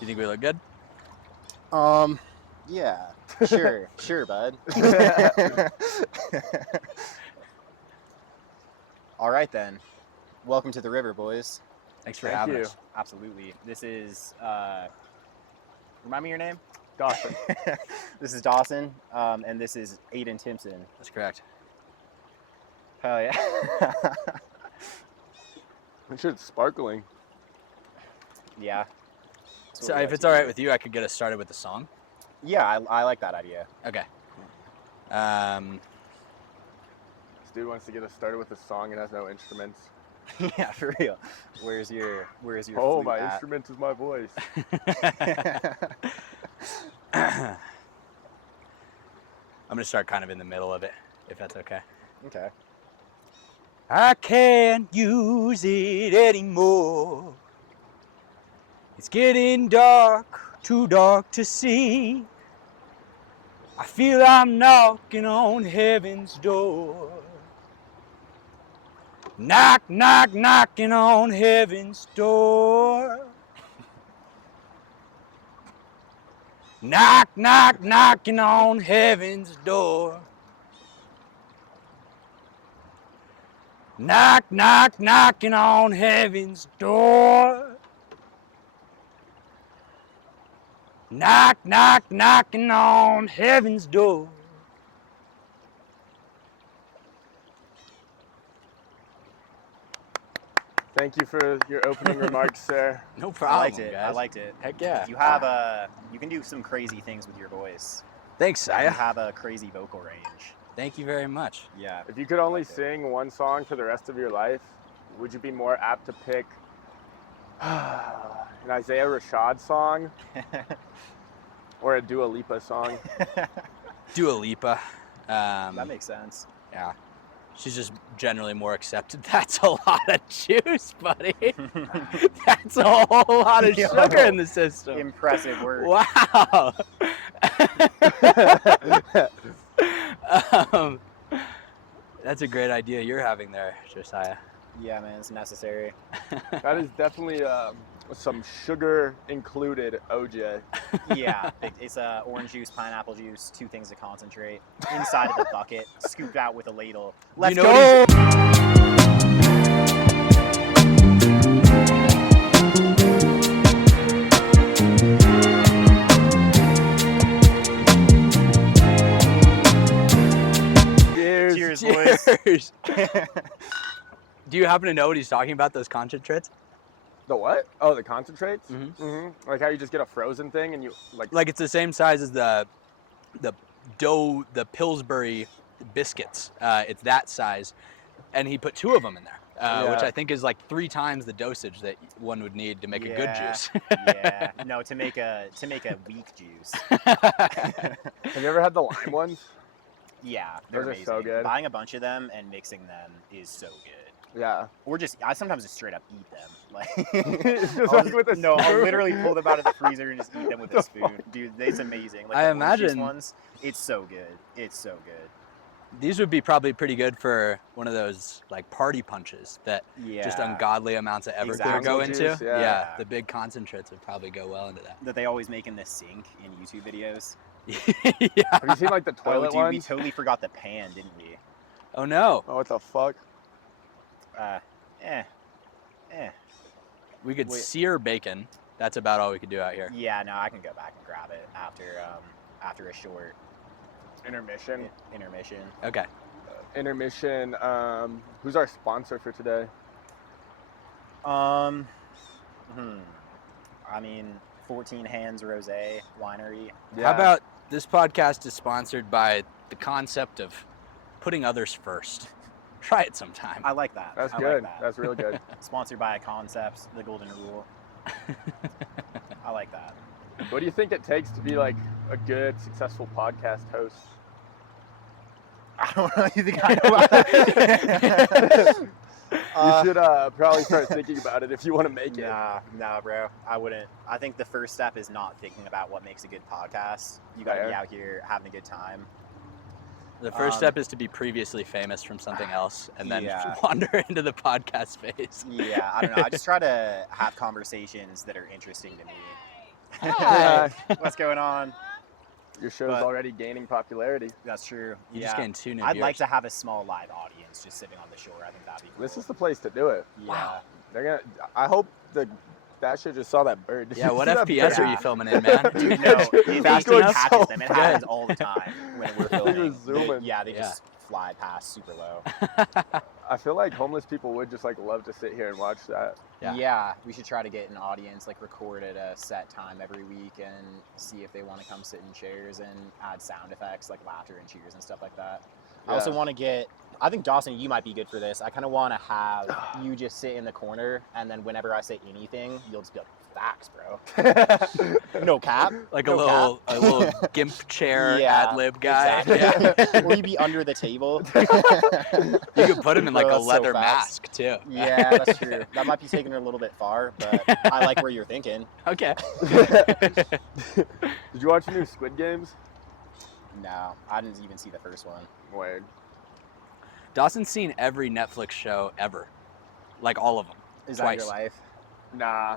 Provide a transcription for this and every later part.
You think we look good? Yeah. Sure, bud. All right then. Welcome to the river, boys. Thanks for Thank having you. us. Absolutely. This is remind me your name? Dawson. This is Dawson, and this is Aden Timson. That's correct. Hell yeah. I'm sure it's sparkling. Yeah. So if it's all right with you, I could get us started with the song. Yeah, I like that idea. Okay. This dude wants to get us started with a song and has no instruments. Yeah, for real. Where's your Oh, flute my at? instrument is my voice. I'm gonna start kind of in the middle of it, if that's okay. Okay. I can't use it anymore. It's getting dark, too dark to see. I feel I'm knocking on heaven's door. Knock, knock, knocking on heaven's door. Knock, knock, knocking on heaven's door. Knock, knock, knocking on heaven's door. Knock, knock, knocking on heaven's door. Thank you for your opening remarks, sir. No I problem, liked it. guys. I liked it. Heck yeah. You have you can do some crazy things with your voice. Thanks, You Saya. have a crazy vocal range. Thank you very much. Yeah. If you could only Liked it. sing one song for the rest of your life, would you be more apt to pick an Isaiah Rashad song or a Dua Lipa song? Dua Lipa. That makes sense. Yeah. She's just generally more accepted. That's a lot of juice, buddy. That's a whole lot of Yo. sugar in the system. Impressive work. Wow. That's a great idea you're having there, Josiah. Yeah, man, it's necessary. That is definitely some sugar included OJ. Yeah, it's orange juice, pineapple juice, 2 things of concentrate inside of the bucket, scooped out with a ladle. Let's know go. what Cheers, boys. Cheers. Do you happen to know what he's talking about, those concentrates? The what? Oh, the concentrates? Mhm. Mm-hmm. Like how you just get a frozen thing and you like. Like it's the same size as the dough, the Pillsbury biscuits. It's that size, and he put 2 of them in there, which Yeah. I think is like 3 times the dosage that one would need to make a good juice. Yeah, no, to make a weak juice. Have you ever had the lime ones? Yeah, they're Those are amazing. so good. Buying a bunch of them and mixing them is so good. Yeah. Or I sometimes just straight up eat them. Like, Just I'll like with a no, I'll spoon? literally pull them out of the freezer and just eat them with a The spoon. Dude, it's amazing. Like I the orange juice imagine- ones, it's so good. It's so good. These would be probably pretty good for one of those like party punches that Yeah. just ungodly amounts of Everclear Exactly. go Juice, into. yeah. The big concentrates would probably go well into that. That they always make in the sink in YouTube videos. Yeah. Have you seen like the Oh, toilet dude, we ones? totally forgot the pan, didn't we? Oh no. Oh, what the fuck? We could Wait. sear bacon. That's about all we could do out here. Yeah, no, I can go back and grab it after a short Intermission. intermission. Okay. Intermission. Who's our sponsor for today? I mean, 14 Hands Rosé Winery. How about this podcast is sponsored by the concept of putting others first. Try it sometime. I like that. That's I good. Like that. That's really good. Sponsored by Concepts, the Golden Rule. I like that. What do you think it takes to be like a good, successful podcast host? I don't know. You think I know about that? You should probably start thinking about it if you want to make it. Nah, bro. I wouldn't. I think the first step is not thinking about what makes a good podcast. You got to Fair. be out here having a good time. The first step is to be previously famous from something else and then Yeah. wander into the podcast phase. Yeah, I don't know. I just try to have conversations that are interesting to me. Hi. What's going on? Your show's But- already gaining popularity. That's true. You're just getting 2 new I'd like viewers. to have a small live audience just sitting on the shore. I think that'd be cool. This is the place to do it. Yeah. Wow. They're gonna. I hope that shit just saw that bird. Did Yeah, you what see that FPS bird? are you filming in, man? Dude, no, it Fast going enough? catches so them. It good. happens all the time when we're He was filming. zooming. They Yeah. just fly past super low. I feel like homeless people would just like love to sit here and watch that. Yeah. We should try to get an audience, like record at a set time every week and see if they want to come sit in chairs and add sound effects like laughter and cheers and stuff like that. I also Yeah. want to get, I think Dawson, you might be good for this. I kind of want to have you just sit in the corner and then whenever I say anything, you'll just be like, facts, bro. No cap. Like No a little gimp chair Yeah, ad lib guy. Exactly. Or you be under the table. You could put him in like Bro, a that's so leather facts. mask too. Yeah, that's true. That might be taking it a little bit far, but I like where you're thinking. Okay. Did you watch the new Squid Games? No, I didn't even see the first one. Weird. Dawson's seen every Netflix show ever. Like all of them. Is Twice. that your life? Nah.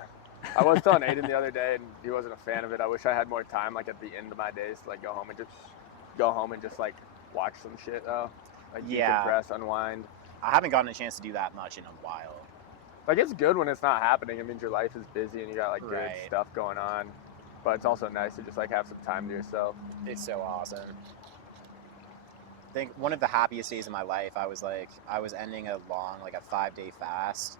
I was telling Aden the other day, and he wasn't a fan of it. I wish I had more time, like at the end of my days, to like go home and just like watch some shit though, like Yeah. decompress, unwind. I haven't gotten a chance to do that much in a while. Like it's good when it's not happening. It means your life is busy and you got like good Right. stuff going on. But it's also nice to just like have some time to yourself. It's so awesome. I think one of the happiest days of my life, I was ending a long, like a 5-day fast.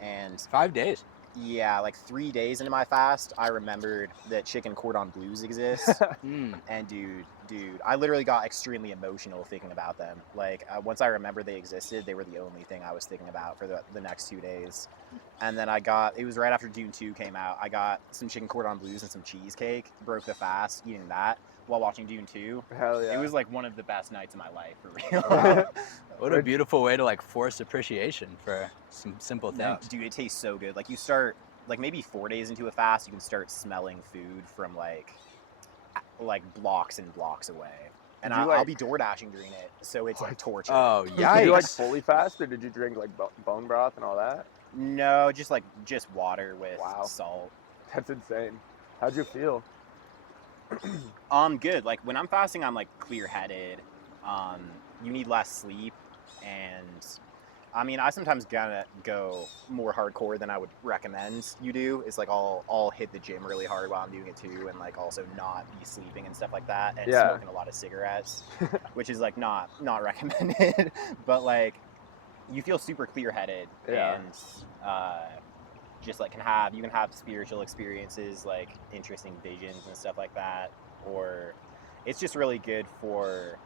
And 5 days. yeah, like 3 days into my fast, I remembered that chicken cordon bleus exist. Mm. And dude, I literally got extremely emotional thinking about them. Like once I remembered they existed, they were the only thing I was thinking about for the next 2 days. And then it was right after Dune 2 came out. I got some chicken cordon bleus and some cheesecake, broke the fast eating that while watching Dune 2. Hell yeah. It was like one of the best nights of my life, for real. What a beautiful way to like force appreciation for some simple No, things. dude, it tastes so good. Like you start, like maybe 4 days into a fast, you can start smelling food from like blocks and blocks away. And Did you, I'll like- be door dashing during it, so it's like torture. Oh, Did you like yikes. fully fast, or did you drink like bone broth and all that? No, just water with Wow. salt. That's insane. How'd you feel? Good. Like when I'm fasting, I'm like clear-headed. You need less sleep, and I mean, I sometimes gotta go more hardcore than I would recommend you do. It's like I'll hit the gym really hard while I'm doing it too, and like also not be sleeping and stuff like that, and Yeah. smoking a lot of cigarettes, which is like not recommended. But like, you feel super clear-headed, Yeah. and just like you can have spiritual experiences, like interesting visions and stuff like that, or it's just really good for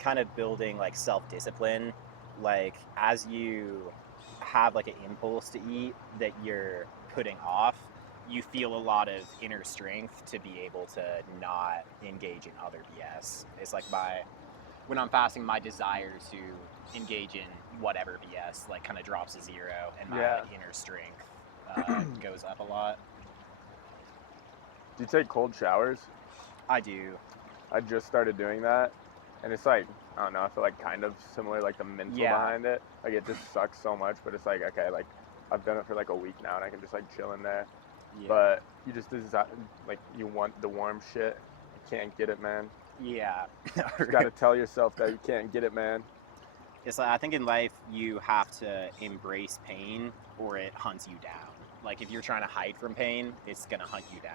kind of building like self-discipline. Like as you have like an impulse to eat that you're putting off, you feel a lot of inner strength to be able to not engage in other BS. It's like when I'm fasting, my desire to engage in whatever BS like kind of drops to zero, and my Yeah. like, inner strength goes up a lot. Do you take cold showers? I do. I just started doing that, and it's like, I don't know, I feel like kind of similar, like the mental Yeah. behind it. Like it just sucks so much, but it's like, okay, like I've done it for like a week now, and I can just like chill in there. Yeah. But you just like you want the warm shit, you can't get it, man. yeah. You gotta tell yourself that you can't get it, man. It's like I think in life you have to embrace pain or it hunts you down. Like if you're trying to hide from pain, it's gonna hunt you down.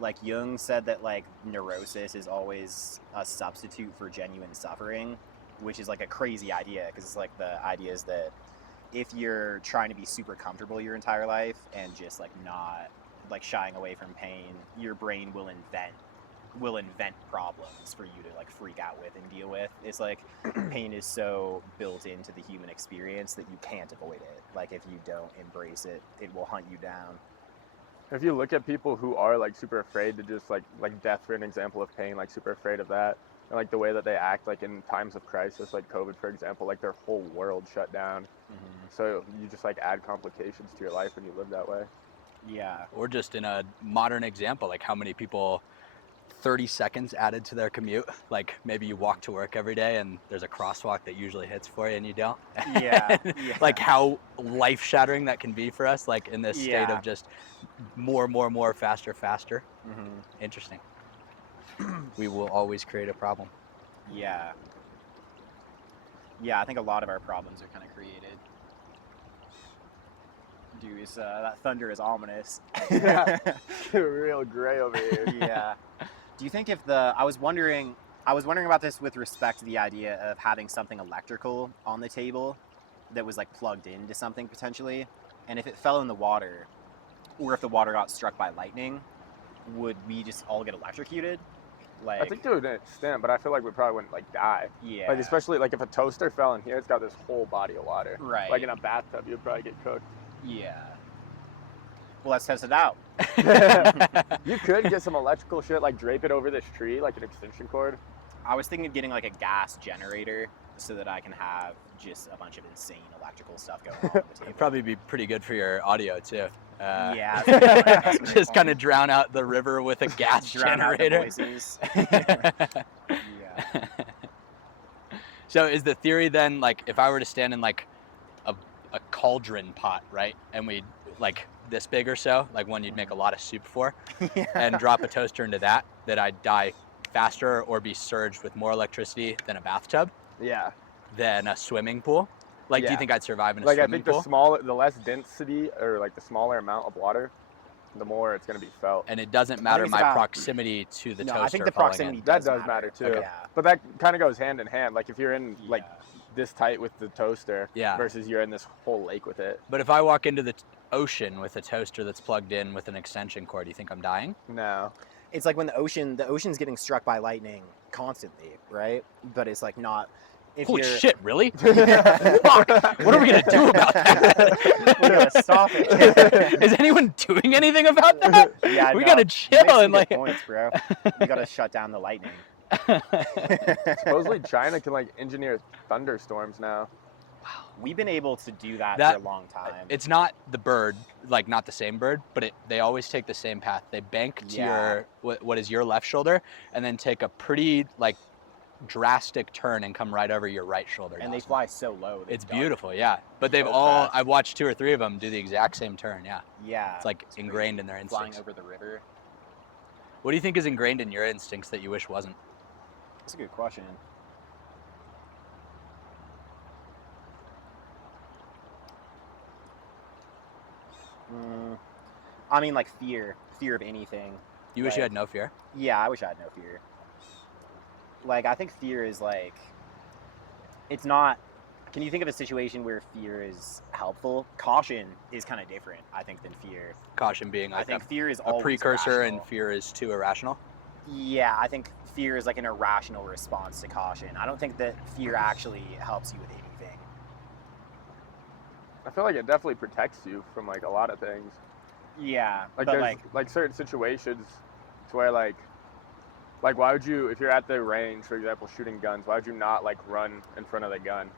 Like Jung said that like neurosis is always a substitute for genuine suffering, which is like a crazy idea, because it's like the idea is that if you're trying to be super comfortable your entire life and just like not like shying away from pain, your brain will invent problems for you to like freak out with and deal with. It's like pain is so built into the human experience that you can't avoid it. Like if you don't embrace it, it will hunt you down. If you look at people who are like super afraid to just like death for an example of pain, like super afraid of that, and like the way that they act like in times of crisis, like COVID for example, like their whole world shut down. So you just like add complications to your life when you live that way. Yeah. Or just in a modern example, like how many people 30 seconds added to their commute. Like maybe you walk to work every day and there's a crosswalk that usually hits for you and you don't. Yeah. Like how life shattering that can be for us, like in this state of just more, faster. Mm-hmm. Interesting. We will always create a problem. Yeah. Yeah, I think a lot of our problems are kind of created. Dude, that thunder is ominous. Yeah. Real gray over here. Yeah. Do you think I was wondering about this with respect to the idea of having something electrical on the table that was like plugged into something potentially, and if it fell in the water, or if the water got struck by lightning, would we just all get electrocuted? Like, I think to an extent, but I feel like we probably wouldn't like die. yeah. Like especially like if a toaster fell in here, it's got this whole body of water. Right. Like in a bathtub, you'd probably get cooked. Yeah. Well, let's test it out. You could get some electrical shit, like drape it over this tree, like an extension cord. I was thinking of getting like a gas generator so that I can have just a bunch of insane electrical stuff going on the table. It'd probably be pretty good for your audio too. Yeah. Just kind of drown out the river with a gas generator. Voices. Yeah. So is the theory then, like, if I were to stand in like a cauldron pot, right, and we like this big or so, like one you'd make a lot of soup for, Yeah. and drop a toaster into that I'd die faster or be surged with more electricity than a bathtub, Yeah. than a swimming pool? Like, do you Yeah. think I'd survive in a Like I swimming think pool? the less density or like the smaller amount of water, the more it's gonna be felt. And it doesn't matter it's my about- proximity to the No, toaster. I think the falling proximity in. That does matter too. Okay. Yeah. But that kind of goes hand in hand. Like if you're in like Yeah. this tight with the toaster Yeah. versus you're in this whole lake with it. But if I walk into the ocean with a toaster that's plugged in with an extension cord, do you think I'm dying? No. It's like when the ocean's getting struck by lightning constantly, right? But it's like not. If Holy you're, shit, really? Fuck! What are we gonna do about that? We gotta stop it. Is anyone doing anything about that? Yeah, we no, gotta you make chill some and like. good points, bro. We gotta shut down the lightning. Supposedly China can like engineer thunderstorms now. We've been able to do that That- for a long time. It's not the bird, like not the same bird, but they always take the same path. They bank to Yeah. what is your left shoulder, and then take a pretty like drastic turn and come right over your right shoulder. and they Dawson. fly so low. It's dark. beautiful, yeah. But they've So all, fast. I've watched 2 or 3 of them do the exact same turn, yeah. Yeah. It's like crazy. ingrained in their Flying instincts. over the river. What do you think is ingrained in your instincts that you wish wasn't? That's a good question. I mean, like fear of anything. You wish you Like- had no fear? Yeah, I wish I had no fear. Like, I think fear is like, it's not. Can you think of a situation where fear is helpful? Caution is kind of different, I think, than fear. Caution being I like think fear is a always precursor and irrational. fear is too irrational. Yeah, I think fear is like an irrational response to caution. I don't think that fear actually helps you with anything. I feel like it definitely protects you from like a lot of things. Yeah, Like but there's like certain situations to where like why would you, if you're at the range, for example, shooting guns, why would you not like run in front of the gun?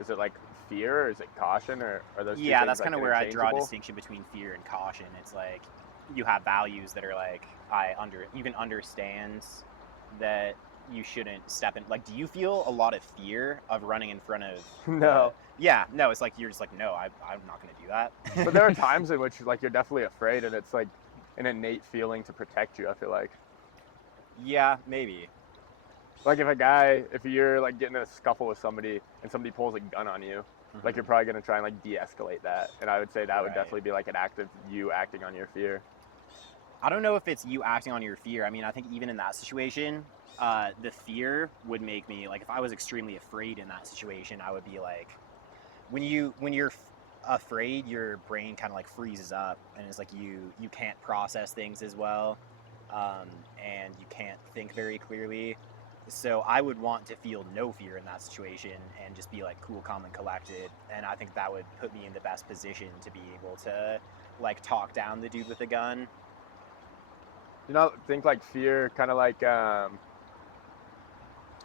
Is it like fear or is it caution, or are those two yeah, things, that's like, kind of where I draw a interchangeable? distinction between fear and caution. It's like you have values that are like you can understand that you shouldn't step in. Like, do you feel a lot of fear of running in front of? No. Yeah, no. It's like you're just like, no, I'm not going to do that. But there are times in which like you're definitely afraid, and it's like an innate feeling to protect you. I feel like Yeah, maybe. if you're like getting in a scuffle with somebody and somebody pulls a gun on you, like you're probably gonna try and like de-escalate that. And I would say that would Right. definitely be like an act of you acting on your fear. I don't know if it's you acting on your fear. I mean, I think even in that situation, the fear would make me like, if I was extremely afraid in that situation, I would be like, when you're afraid, your brain kind of like freezes up, and it's like you can't process things as well, and you can't think very clearly. So I would want to feel no fear in that situation and just be like cool, calm, and collected. And I think that would put me in the best position to be able to like talk down the dude with the gun. You know, think like fear, kind of like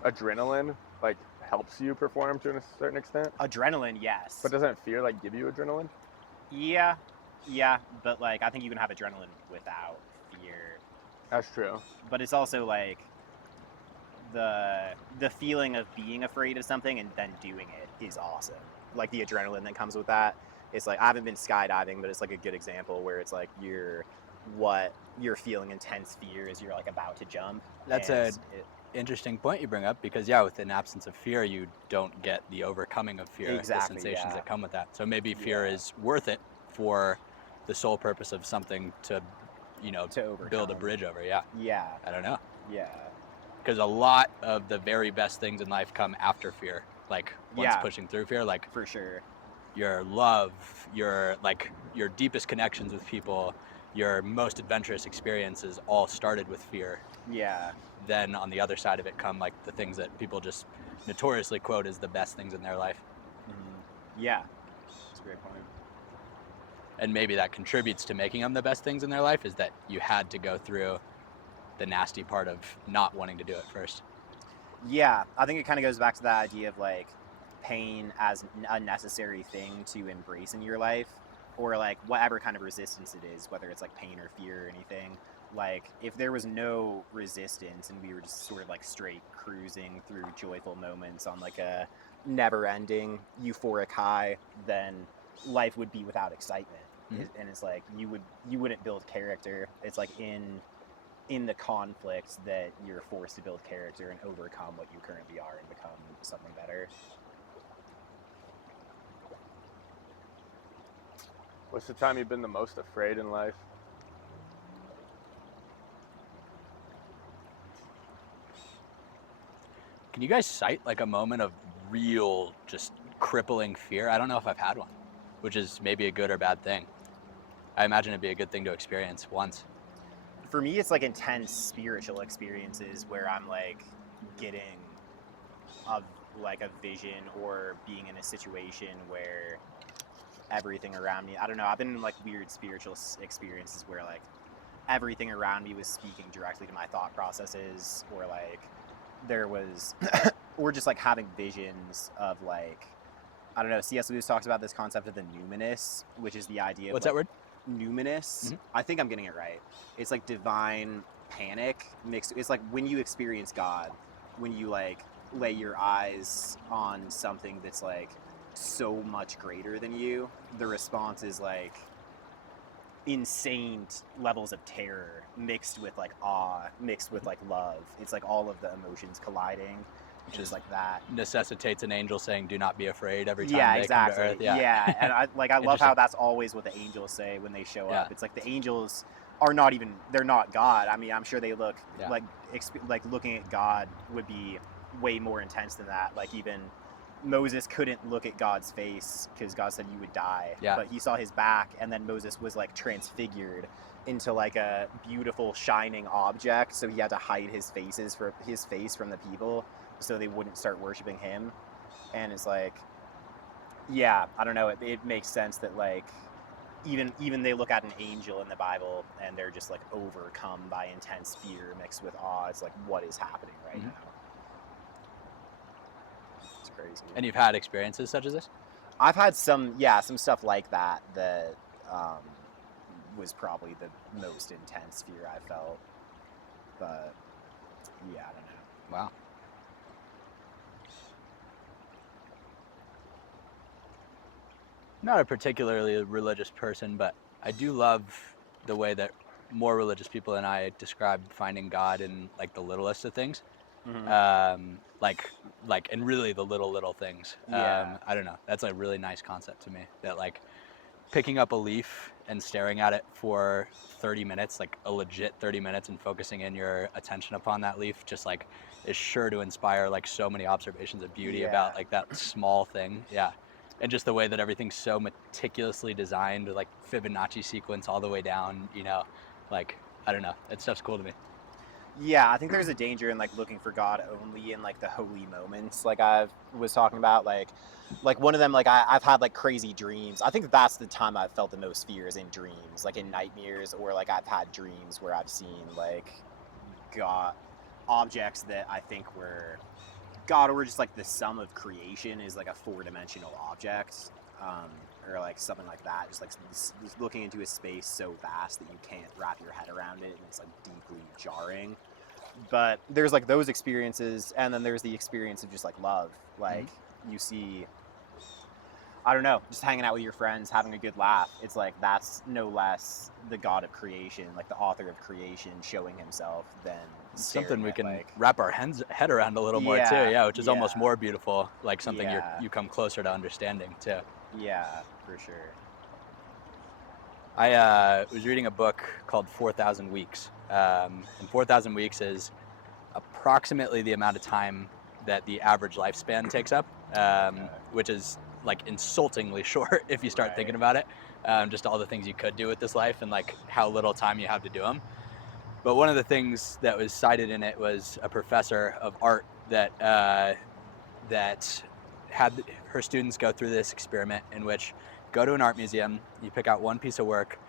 adrenaline, like helps you perform to a certain extent. Adrenaline, yes. But doesn't fear like give you adrenaline? Yeah, but like I think you can have adrenaline without fear. That's true. But it's also like the feeling of being afraid of something and then doing it is awesome. Like the adrenaline that comes with that. It's like, I haven't been skydiving, but it's like a good example where it's like you're feeling intense fear as you're like about to jump. That's and interesting point you bring up, because yeah, with an absence of fear, you don't get the overcoming of fear, Exactly, the sensations yeah. that come with that. So maybe fear Yeah. is worth it for the sole purpose of something to, you know, to overcome. build a bridge over. Yeah. Yeah. I don't know. Yeah. Because a lot of the very best things in life come after fear. Like once Yeah. pushing through fear, like For sure. your love, your deepest connections with people, your most adventurous experiences all started with fear. Yeah. Then on the other side of it come like the things that people just notoriously quote as the best things in their life. Yeah. That's a great point. And maybe that contributes to making them the best things in their life, is that you had to go through the nasty part of not wanting to do it first. Yeah, I think it kind of goes back to that idea of like pain as a necessary thing to embrace in your life, or like whatever kind of resistance it is, whether it's like pain or fear or anything. Like if there was no resistance and we were just sort of like straight cruising through joyful moments on like a never-ending euphoric high, then life would be without excitement. And it's like you wouldn't build character. It's like in the conflict that you're forced to build character and overcome what you currently are and become something better. What's the time you've been the most afraid in life? Can you guys cite like a moment of real just crippling fear? I don't know if I've had one, which is maybe a good or bad thing. I imagine it'd be a good thing to experience once. For me, it's like intense spiritual experiences where I'm like getting a vision or being in a situation where everything around me, I don't know, I've been in like weird spiritual experiences where like everything around me was speaking directly to my thought processes, or like there was or just like having visions of like, I don't know, C.S. Lewis talks about this concept of the numinous, which is the idea of What's like, that word? Numinous. Mhm. I think I'm getting it right. It's like divine panic mixed. It's like when you experience God, when you like lay your eyes on something that's like so much greater than you, the response is like insane levels of terror mixed with like awe, mixed with like love. It's like all of the emotions colliding, which is like that necessitates an angel saying, "Do not be afraid," every time yeah, they exactly. come to Earth. Yeah, and I love how Interesting. that's always what the angels say when they show Yeah. up. It's like the angels are not even, they're not God. I mean, I'm sure they look Yeah. like looking at God would be way more intense than that. Like even Moses couldn't look at God's face because God said you would die. Yeah. But he saw his back, and then Moses was like transfigured into like a beautiful shining object, so he had to hide his face from the people so they wouldn't start worshiping him. And it's like, yeah, I don't know, it makes sense that like even they look at an angel in the Bible and they're just like overcome by intense fear mixed with awe. It's like, what is happening right now? It's crazy. And you've had experiences such as this? I've had some stuff like that was probably the most intense fear I felt. But yeah, I don't know. Wow. Not a particularly religious person, but I do love the way that more religious people than I describe finding God in like the littlest of things. Like and really the little things. Yeah. I don't know. That's a really nice concept to me, that like picking up a leaf and staring at it for 30 minutes, like a legit 30 minutes, and focusing in your attention upon that leaf just like is sure to inspire like so many observations of beauty about like that small thing. Yeah. And just the way that everything's so meticulously designed, like Fibonacci sequence all the way down, you know, like, I don't know, that stuff's cool to me. Yeah, I think there's a danger in like looking for God only in like the holy moments, like I was talking about. Like one of them, like I've had like crazy dreams. I think that's the time I've felt the most fear, is in dreams, like in nightmares, or like I've had dreams where I've seen like God objects that I think were God, or just like the sum of creation is like a 4-dimensional object. or like something like that. Just like just looking into a space so vast that you can't wrap your head around it, and it's like deeply jarring. But there's like those experiences, and then there's the experience of just like love. Like you see, I don't know, just hanging out with your friends, having a good laugh. It's like that's no less the God of creation, like the author of creation, showing himself than something we can like, wrap our head around a little more too. Yeah, which is almost more beautiful, like something you come closer to understanding too. Yeah, for sure. I was reading a book called 4,000 Weeks. And 4,000 weeks is approximately the amount of time that the average lifespan takes up, which is like insultingly short if you start thinking about it. Just all the things you could do with this life and like how little time you have to do them. But one of the things that was cited in it was a professor of art that had her students go through this experiment in which go to an art museum, you pick out one piece of work,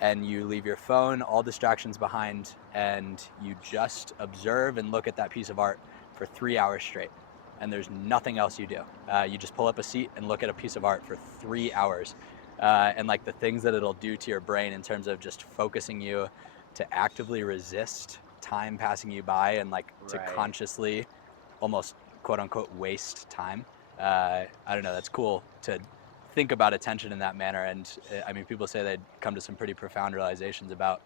and you leave your phone, all distractions behind, and you just observe and look at that piece of art for 3 hours straight. And there's nothing else you do. You just pull up a seat and look at a piece of art for 3 hours. And like the things that it'll do to your brain in terms of just focusing you to actively resist time passing you by and like to consciously almost quote unquote waste time. I don't know, that's cool to think about attention in that manner. And I mean, people say they'd come to some pretty profound realizations about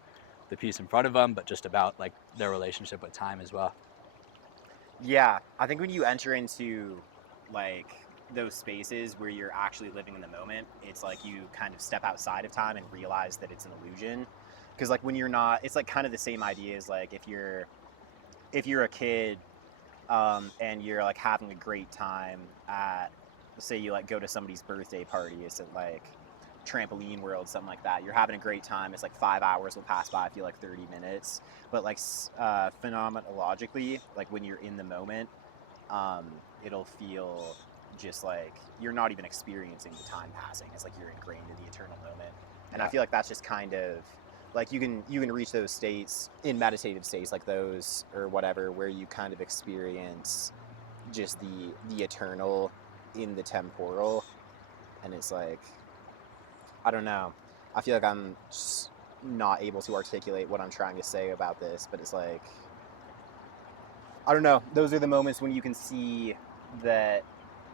the piece in front of them, but just about like their relationship with time as well. Yeah, I think when you enter into like those spaces where you're actually living in the moment, it's like you kind of step outside of time and realize that it's an illusion. Because like when you're not, it's like kind of the same idea as like if you're a kid and you're like having a great time at, say you like go to somebody's birthday party, it's at like Trampoline World, something like that. You're having a great time. It's like 5 hours will pass by, I feel like 30 minutes. But like phenomenologically, like when you're in the moment, it'll feel just like you're not even experiencing the time passing. It's like you're ingrained in the eternal moment. And I feel like that's just kind of like you can reach those states in meditative states like those or whatever, where you kind of experience just the eternal in the temporal. And it's like, I don't know, I feel like I'm just not able to articulate what I'm trying to say about this, but it's like, I don't know, those are the moments when you can see that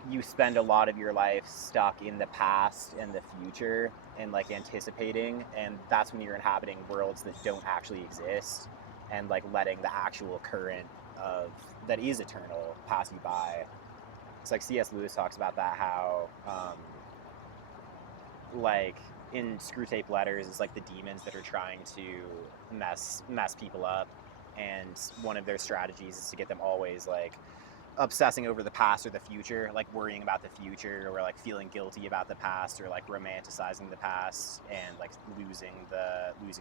you spend a lot of your life stuck in the past and the future and like anticipating, and that's when you're inhabiting worlds that don't actually exist and like letting the actual current of that is eternal pass you by. It's like C.S. Lewis talks about that, how like in Screwtape Letters, it's like the demons that are trying to mess people up, and one of their strategies is to get them always like obsessing over the past or the future, like worrying about the future, or like feeling guilty about the past, or like romanticizing the past, and like losing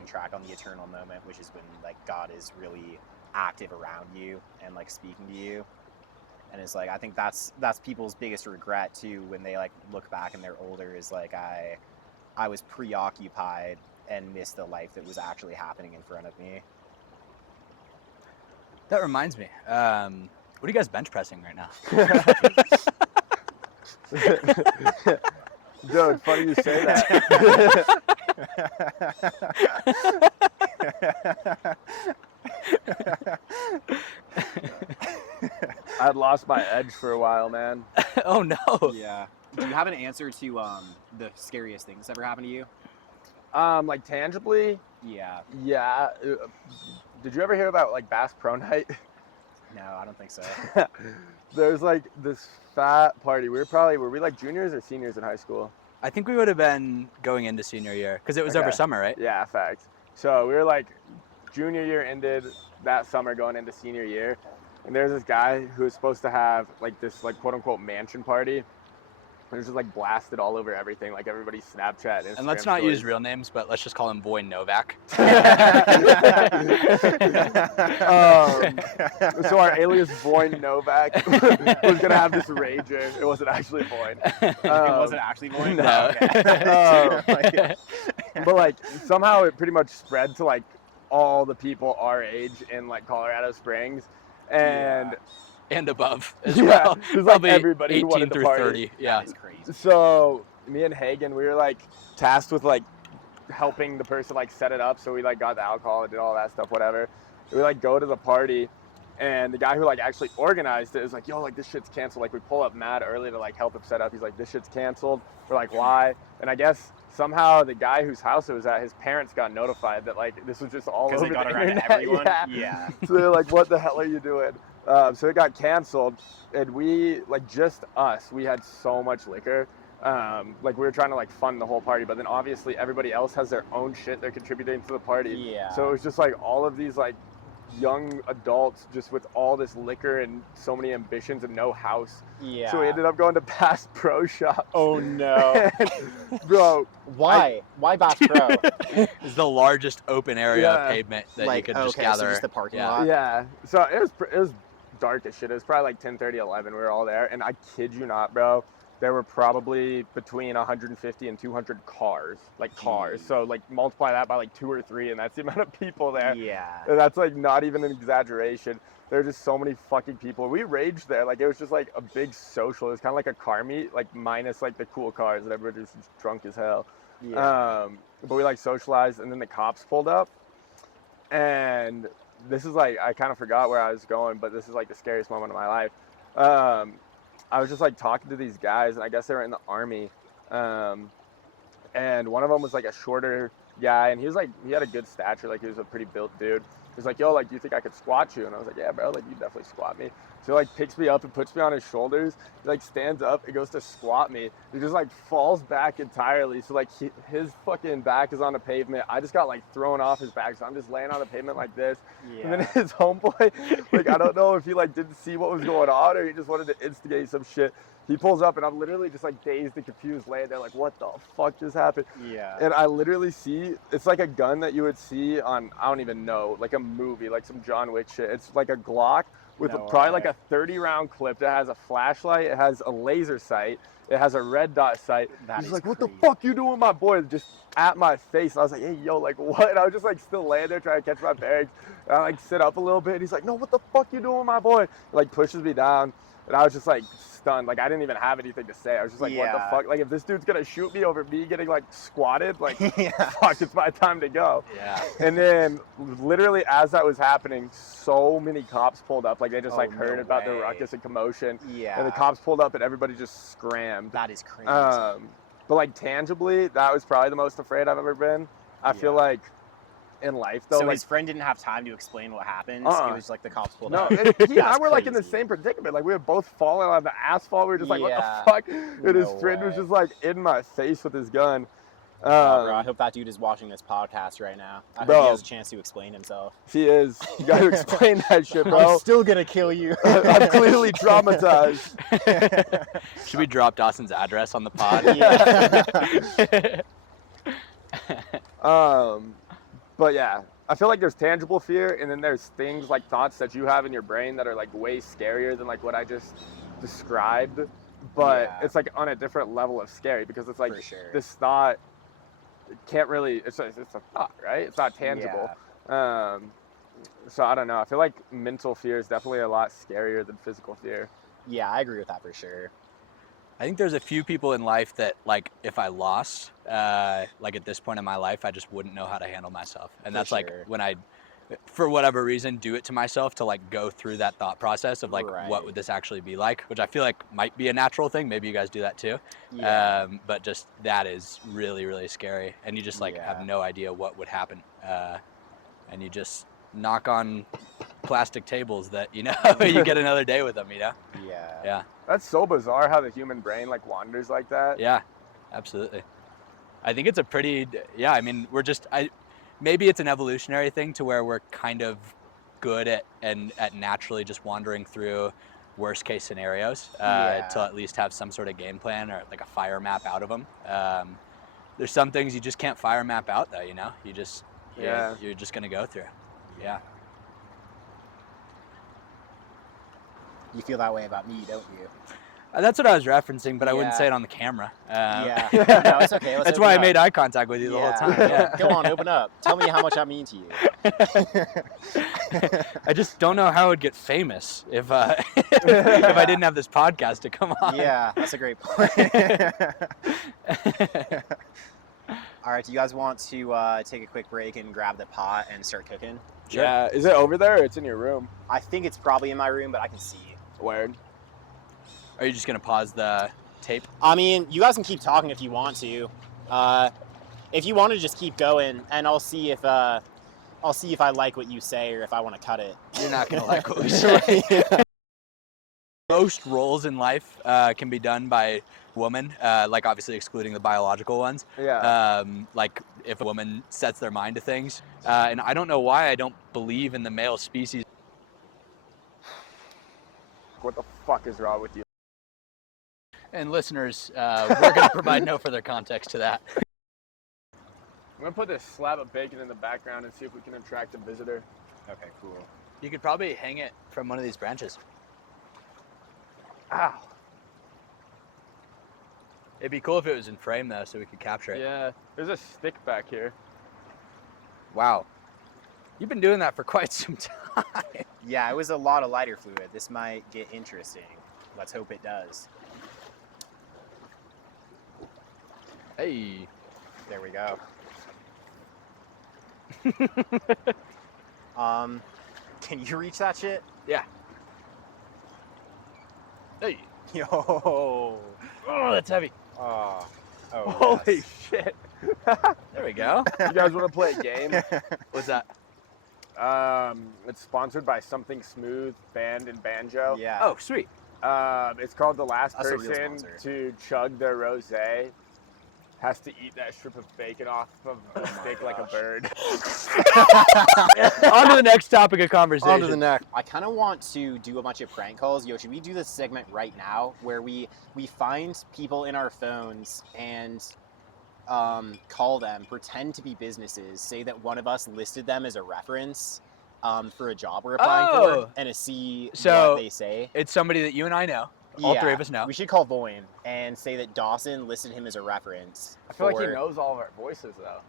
track on the eternal moment, which is when like God is really active around you and like speaking to you. And it's like, I think that's people's biggest regret too when they like look back and they're older, is like I was preoccupied and missed the life that was actually happening in front of me. That reminds me, what are you guys bench pressing right now? Dude, funny you say that. I'd lost my edge for a while, man. Oh no. Yeah. Do you have an answer to the scariest thing that's ever happened to you? Like tangibly? Yeah. Yeah. Did you ever hear about like Bass Pro Night? No, I don't think so. There's like this fat party. Were we like juniors or seniors in high school? I think we would have been going into senior year because it was over summer, right? Yeah, fact. So we were like junior year ended that summer going into senior year. And there's this guy who was supposed to have like this like quote unquote mansion party. And it was just like blasted all over everything, like everybody's Snapchat, Instagram and let's not stories. use real names, but let's just call him Boy Novak. So our alias Boy Novak was gonna have this rager. It wasn't actually Boy. It wasn't actually Boy? No. Okay. But like somehow it pretty much spread to like all the people our age in like Colorado Springs, and and above as yeah, well. there's like Probably everybody who 18 wanted to through party. 30. Yeah, That's crazy. So me and Hagen, we were like tasked with like helping the person like set it up. So we like got the alcohol and did all that stuff, whatever. We like go to the party, and the guy who like actually organized it is like, yo, like this shit's canceled. Like we pull up mad early to like help him set up. He's like, this shit's canceled. We're like, why? And I guess somehow the guy whose house it was at, his parents got notified that like this was just all over Because it got the around internet. to everyone. Yeah. So they're like, what the hell are you doing? So it got canceled, and we like just us. We had so much liquor. Like we were trying to like fund the whole party, but then obviously everybody else has their own shit they're contributing to the party. Yeah. So it was just like all of these like young adults just with all this liquor and so many ambitions and no house. Yeah. So we ended up going to Bass Pro Shops. Oh no. And, bro. Why? Why Bass Pro? It's the largest open area of Yeah. pavement that Like, you could just okay, so gather. just the parking yeah. lot? Yeah. So it was dark as shit. It was probably like 10:30, 11. We were all there, and I kid you not, bro. There were probably between 150 and 200 cars, like cars. Jeez. So like multiply that by like 2 or 3, and that's the amount of people there. Yeah. And that's like not even an exaggeration. There were just so many fucking people. We raged there. Like it was just like a big social. It was kind of like a car meet, like minus like the cool cars, and everybody was just drunk as hell. Yeah. But we like socialized, and then the cops pulled up, and this is like, I kind of forgot where I was going, but this is like the scariest moment of my life. I was just like talking to these guys, and I guess they were in the army. And one of them was like a shorter guy, and he was like, he had a good stature, like he was a pretty built dude. He was like, yo, like, do you think I could squat you? And I was like, yeah, bro, like, you definitely squat me. So he like picks me up and puts me on his shoulders. He like stands up and goes to squat me. He just like falls back entirely. So like his fucking back is on the pavement. I just got like thrown off his back. So I'm just laying on the pavement like this. Yeah. And then his homeboy, like, I don't know if he like didn't see what was going on or he just wanted to instigate some shit. He pulls up, and I'm literally just like dazed and confused laying there like, what the fuck just happened? Yeah. And I literally see, it's like a gun that you would see on, I don't even know, like a movie, like some John Wick shit. It's like a Glock with No probably way. like a 30-round clip that has a flashlight, it has a laser sight, it has a red dot sight. That He's is like, what the crazy. fuck you doing, my boy? Just at my face. And I was like, hey, yo, like what? And I was just like still laying there trying to catch my bearings. And I like sit up a little bit, and he's like, no, what the fuck you doing, my boy? He like pushes me down. And I was just like stunned. Like I didn't even have anything to say. I was just like, what the Yeah. fuck? Like if this dude's gonna shoot me over me getting like squatted, like Yeah. fuck, it's my time to go. Yeah. And then literally as that was happening, so many cops pulled up. Like they just Oh, like heard no about the way. ruckus and commotion. Yeah. And the cops pulled up, and everybody just scrammed. That is crazy. But like tangibly, that was probably the most afraid I've ever been. I feel Yeah. like in life though, So like his friend didn't have time to explain what happened. Uh-uh. It was like the cops pulled no, up. he and I That's were like in the crazy. same predicament. Like we were both falling on the asphalt. We were just like, Yeah. what the fuck? And his No friend was way. just like in my face with his gun. Oh, bro, I hope that dude is watching this podcast right now. I hope Bro. he has a chance to explain himself. If he is, you got to explain that shit, bro. I'm still gonna kill you. I'm clearly traumatized. Should we drop Dawson's address on the pod? But yeah, I feel like there's tangible fear, and then there's things like thoughts that you have in your brain that are like way scarier than like what I just described. But Yeah. it's like on a different level of scary, because it's like For sure. this thought can't really, it's a thought, right? It's not tangible. So I don't know. I feel like mental fear is definitely a lot scarier than physical fear. Yeah, I agree with that for sure. I think there's a few people in life that, like, if I lost, like at this point in my life, I just wouldn't know how to handle myself. And For that's like sure. when I, for whatever reason, do it to myself to like go through that thought process of like, Right. what would this actually be like? Which I feel like might be a natural thing. Maybe you guys do that too. Yeah. But just that is really, really scary. And you just like Yeah. have no idea what would happen. And you just knock on plastic tables that, you know, you get another day with them, you know? Yeah. Yeah. That's so bizarre how the human brain like wanders like that. Yeah, absolutely. I think it's a pretty, yeah, I mean, maybe it's an evolutionary thing to where we're kind of good at naturally just wandering through worst case scenarios Yeah. to at least have some sort of game plan or like a fire map out of them. There's some things you just can't fire map out though, you know? You're just going to go through. Yeah. You feel that way about me, don't you? That's what I was referencing, but I wouldn't Yeah. say it on the camera. Yeah. No, it's okay. Let's That's open why I up. made eye contact with you the whole time. Yeah. Go on, open up. Tell me how much I mean to you. I just don't know how I'd get famous if if I didn't have this podcast to come on. Yeah, that's a great point. All right, do you guys want to take a quick break and grab the pot and start cooking? Sure. Yeah. Is it over there or it's in your room? I think it's probably in my room, but I can see. Word. Are you just gonna pause the tape? I mean, you guys can keep talking if you want to. If you want to just keep going, and I'll see if I like what you say or if I want to cut it. You're not gonna like what we say. Most roles in life can be done by women, like obviously excluding the biological ones. Yeah. Like if a woman sets their mind to things, and I don't know why I don't believe in the male species. What the fuck is wrong with you? And listeners, we're gonna provide no further context to that. I'm gonna put this slab of bacon in the background and see if we can attract a visitor. Okay, cool. You could probably hang it from one of these branches. Ow. It'd be cool if it was in frame though, so we could capture it. Yeah. There's a stick back here. Wow. You've been doing that for quite some time. Yeah, it was a lot of lighter fluid. This might get interesting. Let's hope it does. Hey. There we go. Can you reach that shit? Yeah. Hey. Yo. Oh, that's heavy. Oh. Oh. Holy yes. shit. There we go. You guys want to play a game? What's that? It's sponsored by Something Smooth Band and Banjo. Yeah. Oh, sweet. It's called The Last That's a real Person sponsor. to Chug Their Rosé has to eat that strip of bacon off of a stick like a gosh. bird. On to the next topic of conversation. On to the next. I kind of want to do a bunch of prank calls. Yo, should we do this segment right now where we find people in our phones and call them, pretend to be businesses, say that one of us listed them as a reference for a job we're applying Oh. for, and to see So- what they say. It's somebody that you and I know. All three of us know. We should call Voin and say that Dawson listed him as a reference. I feel like he for- knows all of our voices though.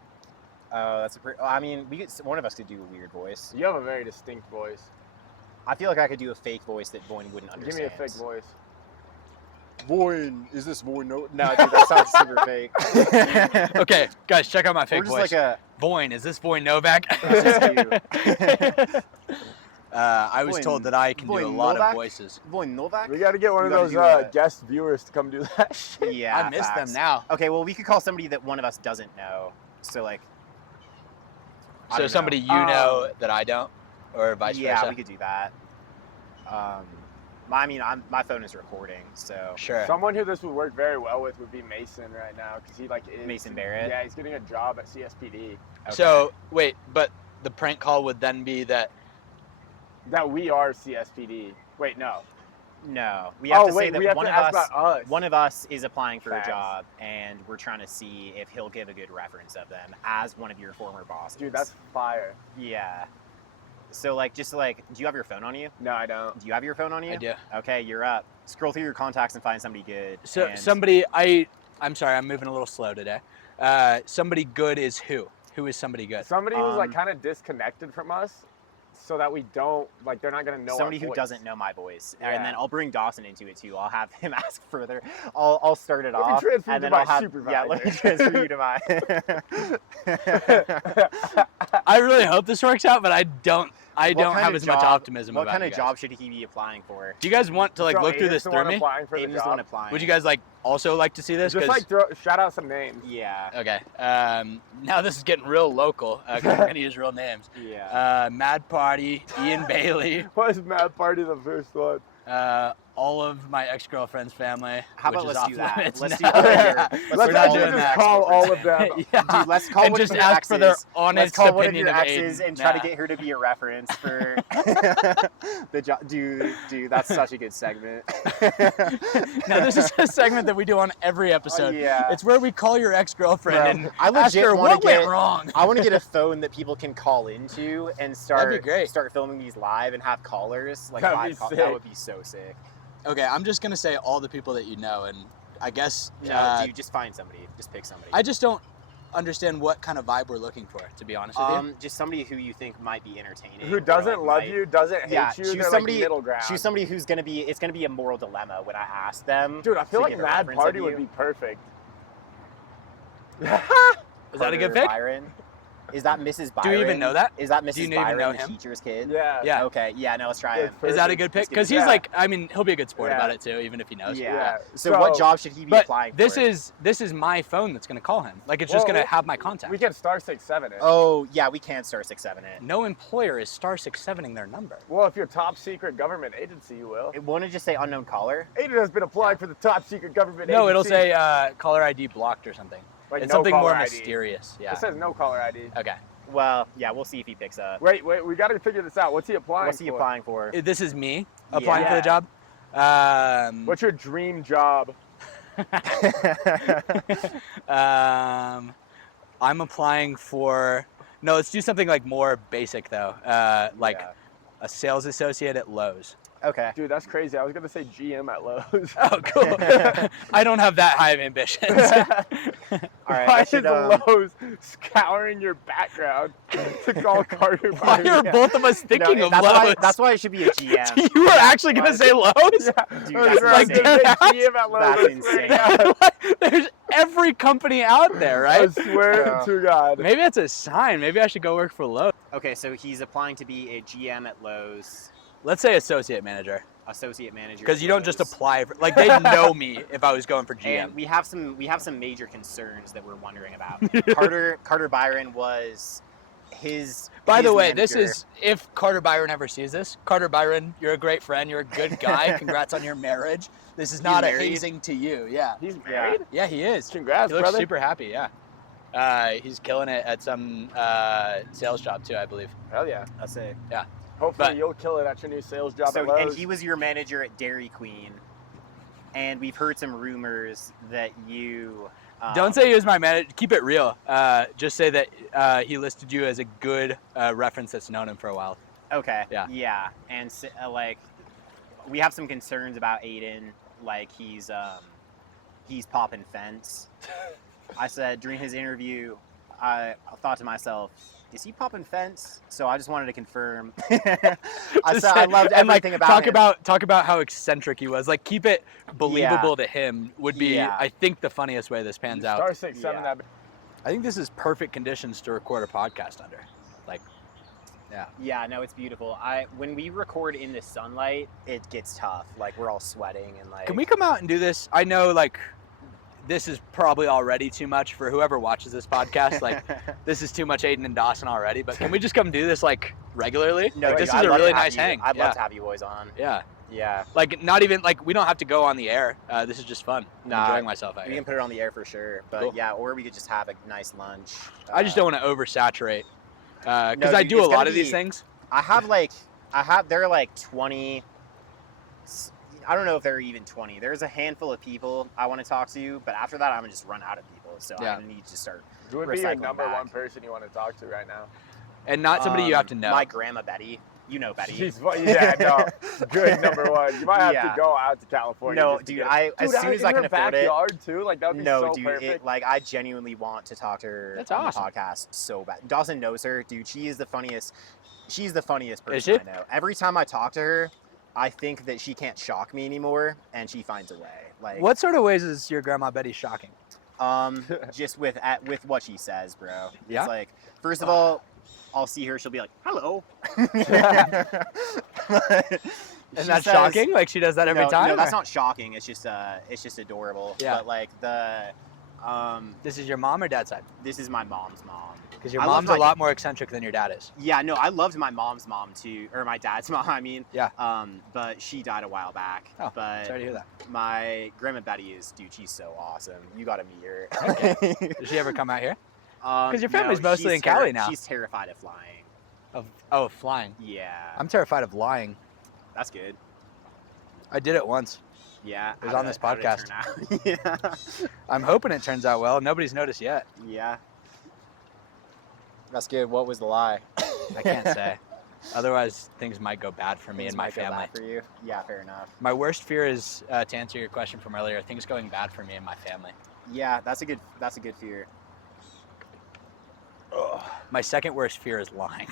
Oh, that's a pretty. I mean, one of us could do a weird voice. You have a very distinct voice. I feel like I could do a fake voice that Voin wouldn't Give understand. me a fake voice. Voin, is this Voin? No, dude, that sounds super fake. Okay, guys, check out my We're fake just voice. like a. Voin, is this Voin Novak? That's just I was Voin- told that I can do a Voin lot Novak? of voices. Voin Novak? We got to get one You of gotta those do that. guest viewers to come do that shit. Yeah, I miss facts. them now. Okay, well, we could call somebody that one of us doesn't know. So, like. I So don't somebody know. you know that I don't, or vice Yeah, versa. we could do that. My phone is recording, so. Sure. Someone who this would work very well with would be Mason right now because he is Mason Barrett? Yeah, he's getting a job at CSPD. Okay. So wait, but the prank call would then be that. That we are CSPD. Wait, no. No, we have to say wait, that we have one to of ask us. about us. One of us is applying for Facts. a job, and we're trying to see if he'll give a good reference of them as one of your former bosses. Dude, that's fire. yeah. So do you have your phone on you? No, I don't. Do you have your phone on you? I do. Okay, you're up. Scroll through your contacts and find somebody good. So and somebody I'm sorry, I'm moving a little slow today. Somebody good is who? Who is somebody good? Somebody who's like Um, kind of disconnected from us, so that we don't they're not gonna know. somebody our who voice. doesn't know my voice, Yeah. and then I'll bring Dawson into it too. I'll have him ask further. I'll start it Let me off, transfer you and to then my I'll have let me supervisor. transfer you to my. I really hope this works out, but I don't What kind have of as much job- optimism What about kind you of guys. job should he be applying for? Do you guys want to like So look through Aiden's this the through one me? applying for the Aiden's the one job. applying. Would you guys like also like to see this? Just 'Cause- shout out some names. Yeah. Okay. Now this is getting real local. 'Cause I'm gonna use real names. Yeah. Mad Party, Ian Bailey, Why is Mad Party the first one? all of my ex-girlfriend's family. How which about is let's off do that? limits Let's do now. that. Let's We're not actually doing just that. call all of them. Yeah. Dude, let's call And one just of your ask for their exes. honest Let's call one of opinion your of exes Aden. and try to Nah. get her to be a reference for the job. Dude, that's such a good segment. Now this is a segment that we do on every episode. yeah. It's where we call your ex-girlfriend Bro, and I ask legit her wanna what went get- wrong. I want to get a phone that people can call into and That'd be great. start filming these live and have callers. Like That'd live be call- sick. that would be so sick. Okay, I'm just gonna say all the people that you know, and I guess No, dude, just find somebody. Just pick somebody. I just don't understand what kind of vibe we're looking for, to be honest with you. Just somebody who you think might be entertaining. Who or, doesn't like, love might- you, doesn't hate Yeah, you. choose They're somebody. like middle ground. Choose somebody who's gonna be. It's gonna be a moral dilemma when I ask them. Dude, I feel to like give a Mad reference of Party you. would be perfect. Is that a Carter good pick? Byron. Is that Mrs. Byron? Do you even know that? Is that Do you Mrs. even Byron, know the him? teacher's kid? Yeah. Yeah. Okay. Yeah. No, let's try him. That's Is that a perfect. good pick? Let's give Because it- he's yeah. like, I mean, he'll be a good sport Yeah. about it too, even if he knows. Yeah. Yeah. So what So- job should he be But applying for? this is my phone that's gonna call him. Like it's just Well, gonna have my contact. We can star 6-7 it. Oh yeah, we can't star 6-7 it. No employer is star 6-7ing their number. Well, if you're top secret government agency, you will. It won't just say unknown caller. Aiden has been applying for the top secret government No, agency. it'll say caller ID blocked or something. Like, It's no something caller more ID. mysterious. Yeah. It says no caller ID. Okay. Well, yeah, we'll see if he picks up. Wait, we got to figure this out. What's he applying What's he for? applying for? This is me applying for Yeah. the job. What's your dream job? I'm applying for. No, let's do something like more basic though. Like Yeah. a sales associate at Lowe's. Okay. Dude, that's crazy. I was gonna say GM at Lowe's. Oh, cool. I don't have that high of ambitions. All right. Why I is should, Lowe's scouring your background to call Carter Why Byron? are both of us thinking No, of that's Lowe's? why. That's why it should be a GM. You were actually gonna say Lowe's? Dude, That's that's right. insane. There's a GM at Lowe's. That's I swear to insane. God. There's every company out there, I right? swear Yeah. to God. Maybe that's a sign. Maybe I should go work for Lowe's. Okay, so he's applying to be a GM at Lowe's, Let's say associate manager, associate manager. because at you don't just Lowe's. apply for. Like they know me if I was going for GM. And we have some major concerns that we're wondering about. Carter Byron was his. By the his way, this manager. is if Carter Byron ever sees this. Carter Byron, you're a great friend. You're a good guy. Congrats on your marriage. This is not a married? hazing to you. Yeah. He's married? Yeah, he is. Congrats, He looks brother. super happy. Yeah. He's killing it at some sales job too, I believe. Hell yeah. I'll say. Hopefully But- you'll kill it at your new sales job at So, Lowe's. and he was your manager at Dairy Queen, and we've heard some rumors that you. Don't say he was my manager. Keep it real. Just say that he listed you as a good reference that's known him for a while. Okay. Yeah. Yeah, and like, we have some concerns about Aden. Like he's popping Fent. I said during his interview, I thought to myself, is he popping Fent? So I just wanted to confirm. I said I loved and, like, everything about him. talk about how eccentric he was. Like keep it believable to him would be Yeah. I think the funniest way this pans out. Star 6-7 Yeah. that. I think this is perfect conditions to record a podcast under. Like Yeah, no, it's beautiful. When we record in the sunlight, it gets tough. Like we're all sweating and like. can we come out and do this? I know like this is probably already too much for whoever watches this podcast. Like this is too much Aden and Dawson already, but can we just come do this like regularly? No, like, dude, this is I'd a love really to have nice you- hang. I'd yeah. love to have you boys on. Yeah. Yeah. Like not even like we don't have to go on the air. This is just fun. I'm Nah, enjoying myself out We here. can put it on the air for sure. But Cool. yeah, or we could just have a nice lunch. I just don't want to oversaturate because No, I dude, do a it's lot gonna of these be- things. There are like 20. I don't know if there are even 20. There's a handful of people I want to talk to, but after that, I'm gonna just run out of people. So Yeah. I'm gonna need to start. Who would be your recycling number back. one person you want to talk to right now? And not somebody you have to know. My grandma Betty. You know Betty. Yeah, no. Good number one. You might have Yeah. to go out to California. No, just to dude. get- As Dude, soon as in I can her afford it. backyard too. Like that would be No, so dude. perfect. I genuinely want to talk to her That's on awesome. the podcast so bad. Dawson knows her, dude. She is the funniest. She's the funniest Is person she? I know. Every time I talk to her, I think that she can't shock me anymore, and she finds a way. Like What sort of ways is your grandma Betty shocking? just with what she says, bro. Yeah? It's like, first of all, I'll see her. She'll be like, "Hello." Isn't that shocking? Like she does that every time? No, that's or- not shocking. It's just adorable. Yeah. But like This is your mom or dad's side? this is my mom's mom. Because your I love mom's a my- lot more eccentric than your dad is. Yeah, no, I loved my mom's mom too, or my dad's mom. I mean. Yeah. But she died a while back. Oh, but Sorry to hear that. my grandma Betty is, dude, she's so awesome. You got to meet her. Okay. Does she ever come out here? 'Cause your family's mostly she's in Cali now. She's terrified of flying. Of flying. Yeah, I'm terrified of lying. that's good. I did it once. Yeah, was how on did this it- how did it podcast. turn out? I'm hoping it turns out well. Nobody's noticed yet. yeah. That's good. What was the lie? I can't say. Otherwise, things might go bad for me Things and my might go family. bad for you. Yeah, fair enough. My worst fear is, to answer your question from earlier, things going bad for me and my family. Yeah, that's a good fear. Ugh. My second worst fear is lying.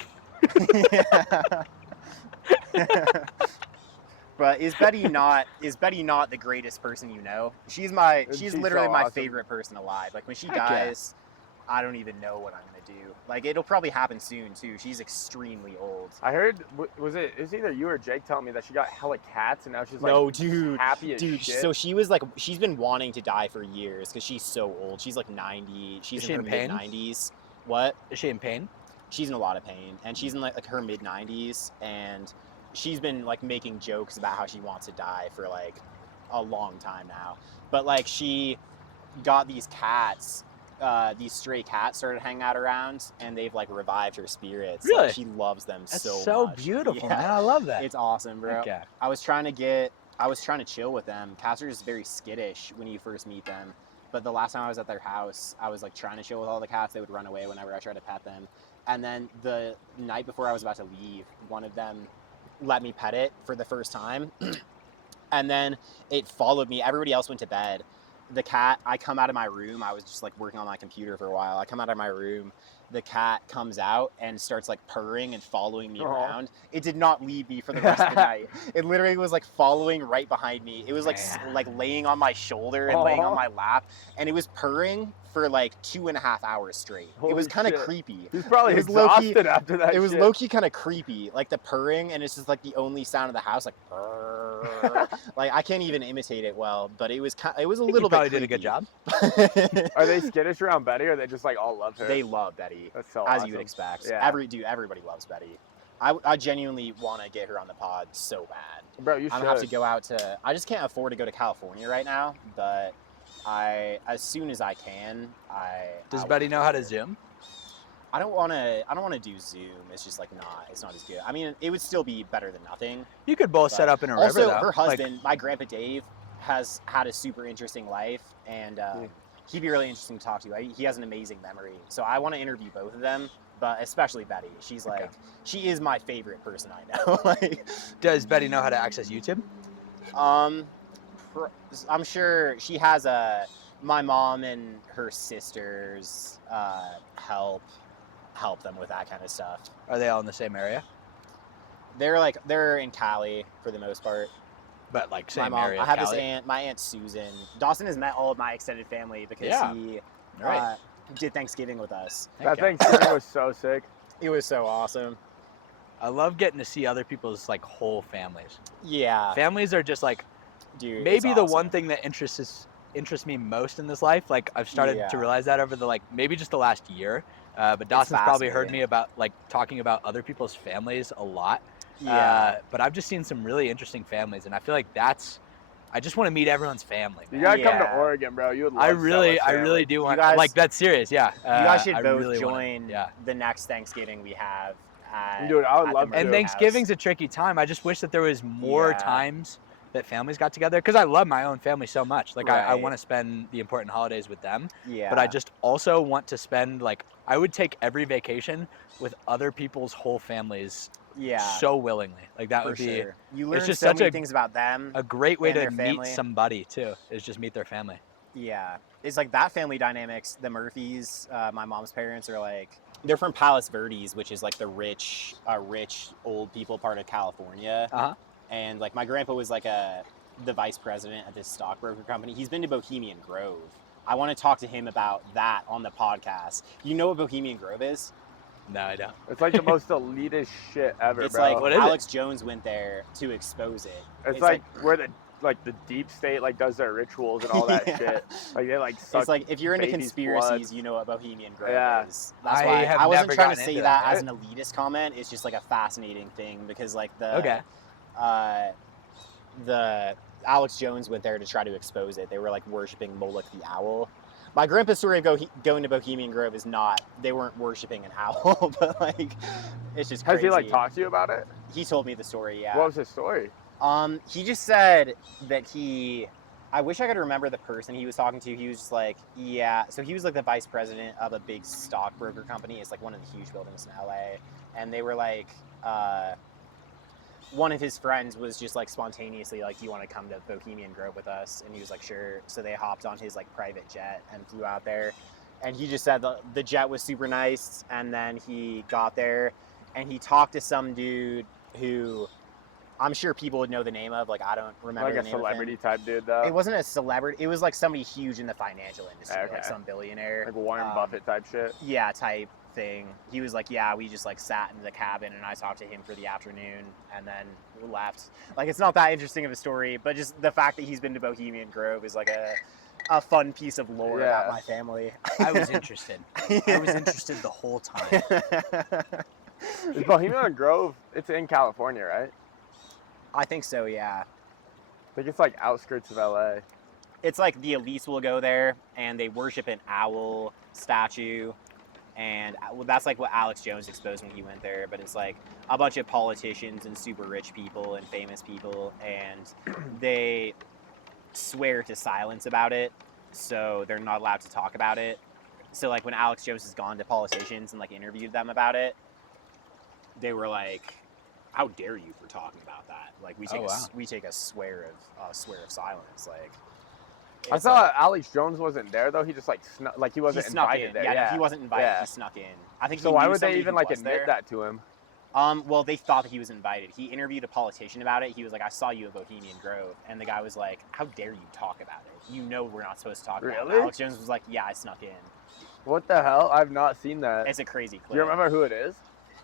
But is Betty not the greatest person you know? She's literally so my awesome. favorite person alive. Like when she Heck yeah. dies, I don't even know what I'm gonna do. Like it'll probably happen soon too. She's extremely old. I heard, was it either you or Jake telling me that she got hella cats and now she's like No, dude. happy as Dude, shit. so she's been wanting to die for years because she's so old. She's like 90. She's Is she in her in pain? mid-90s. What? Is she in pain? She's in a lot of pain, and she's in like her mid-90s, and she's been like making jokes about how she wants to die for like a long time now. But like she got these cats, these stray cats started hanging out around, and they've like revived her spirits. Really? Like, she loves them That's so much. beautiful, Yeah. man. I love that. It's awesome, bro. Heck yeah. I was trying to chill with them. Cats are just very skittish when you first meet them. But the last time I was at their house, I was like trying to chill with all the cats. They would run away whenever I tried to pet them. And then the night before I was about to leave, one of them let me pet it for the first time. And then it followed me. Everybody else went to bed. The cat, I come out of my room. I was just like working on my computer for a while. I come out of my room. The cat comes out and starts like purring and following me around. It did not leave me for the rest of the night. It literally was like following right behind me. It was like like laying on my shoulder and laying on my lap, and it was purring for like 2.5 hours straight. It was kind of creepy. He's probably It was exhausted after that. It was shit. low-key kind of creepy, like the purring, and it's just like the only sound of the house, like purr. Like I can't even imitate it well, but it was a little bit. Probably creepy. did a good job. Are they skittish around Betty, or they just like all love her? They love Betty. That's so as awesome. you would expect. Yeah. Everybody loves Betty. I genuinely want to get her on the pod so bad. Bro, you should. I don't have to go out to. I just can't afford to go to California right now, but as soon as I can, Does Betty know how to Zoom? I don't want to do Zoom. It's just like it's not as good. I mean, it would still be better than nothing. You could both set up in a river, Also, though. her husband, my grandpa Dave, has had a super interesting life, and he'd be really interesting to talk to. He has an amazing memory, so I want to interview both of them, but especially Betty. She's like, she is my favorite person I know. Like, does Betty know how to access YouTube? I'm sure she has my mom and her sisters help them with that kind of stuff. Are they all in the same area? They're in Cali for the most part. But like same my mom, area. I have Cali? this aunt, my aunt Susan. Dawson has met all of my extended family because he Right. did Thanksgiving with us. That Thanksgiving was so sick. It was so awesome. I love getting to see other people's like whole families. Yeah, Families are just like dude. maybe it's the awesome. one thing that interests me most in this life. Like I've started to realize that over the like maybe just the last year. But Dawson's probably heard me about like talking about other people's families a lot. Yeah. But I've just seen some really interesting families, and I feel like I just want to meet everyone's family. You Man. gotta come to Oregon, bro. You would love I really do want. guys- like that's serious, yeah. You guys should I both really join wanna, the next Thanksgiving we have. Dude, I would love to. And Thanksgiving's a tricky time. I just wish that there was more times that families got together, because I love my own family so much. Like I want to spend the important holidays with them. Yeah. But I just also want to spend like I would take every vacation with other people's whole families. Yeah. So willingly. Like that would be. Sure. You learn just so such many things about them. A great way and to their meet family. somebody too. Is just meet their family. Yeah, it's like that family dynamics. The Murphys, my mom's parents are like, they're from Palos Verdes, which is like the rich old people part of California. Uh-huh. And like my grandpa was like the vice president at this stockbroker company. He's been to Bohemian Grove. I want to talk to him about that on the podcast. You know what Bohemian Grove is? No, I don't. It's like the most elitist shit ever, It's bro. like What is Alex Jones went there to expose it. It's like where the deep state like does their rituals and all that shit. Like they like suck. It's like if you're into babies' conspiracies, bloods. you know what Bohemian Grove Yeah. is. That's I why have I wasn't never trying to gotten say into that that. as an elitist comment. It's just like a fascinating thing because like the Alex Jones went there to try to expose it. They were like worshiping Moloch the owl. My grandpa's story of going to Bohemian Grove is not, they weren't worshiping an owl, but like, it's just crazy. Has he like talked to you about it? He told me the story, yeah. What was his story? He just said that I wish I could remember the person he was talking to. He was just like, yeah. So he was like the vice president of a big stockbroker company. It's like one of the huge buildings in LA. And they were like, one of his friends was just like spontaneously like, do you want to come to Bohemian Grove with us? And he was like, sure. So they hopped on his like private jet and flew out there. And he just said the jet was super nice. And then he got there and he talked to some dude who I'm sure people would know the name of. Like, I don't remember Like the a name celebrity of him. type dude, though. It wasn't a celebrity. It was like somebody huge in the financial industry, Okay. like some billionaire. Like Warren Buffett type shit. Yeah, type thing. He was like, yeah, we just like sat in the cabin and I talked to him for the afternoon and then we left. Like, it's not that interesting of a story, but just the fact that he's been to Bohemian Grove is like a fun piece of lore about my family. I was interested. I was interested the whole time. Is Bohemian Grove, it's in California, right? I think so, yeah. I think it's like outskirts of LA. It's like the elites will go there and they worship an owl statue. And that's like what Alex Jones exposed when he went there. But it's like a bunch of politicians and super rich people and famous people. And they swear to silence about it. So they're not allowed to talk about it. So like when Alex Jones has gone to politicians and like interviewed them about it, they were like, how dare you for talking about that? Like we take a swear of silence. Like I thought Alex Jones wasn't there though. He just like he wasn't snuck invited in. there. Yeah, Yeah, no, he wasn't invited. Yeah. He snuck in. I think. So he why knew would they somebody even who like was admit there. that to him? Well, they thought that he was invited. He interviewed a politician about it. He was like, I saw you at Bohemian Grove. And the guy was like, how dare you talk about it? You know we're not supposed to talk about it. Really? Alex Jones was like, yeah, I snuck in. What the hell? I've not seen that. It's a crazy clip. Do you remember who it is?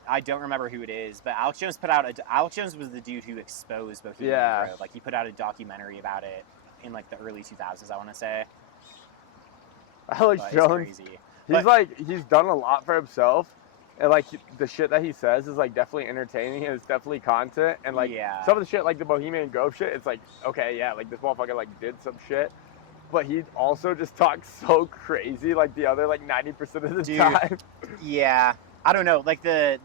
I don't remember who it is, but Alex Jones Alex Jones was the dude who exposed Bohemian Grove. Like, he put out a documentary about it in, like, the early 2000s, I want to say. Alex Jones, he's done a lot for himself. And, like, the shit that he says is, like, definitely entertaining. And it's definitely content. And, like, some of the shit, like, the Bohemian Grove shit, it's like, okay, yeah, like, this motherfucker, like, did some shit. But he also just talks so crazy, like, the other, like, 90% of the time. Yeah. I don't know. Like, the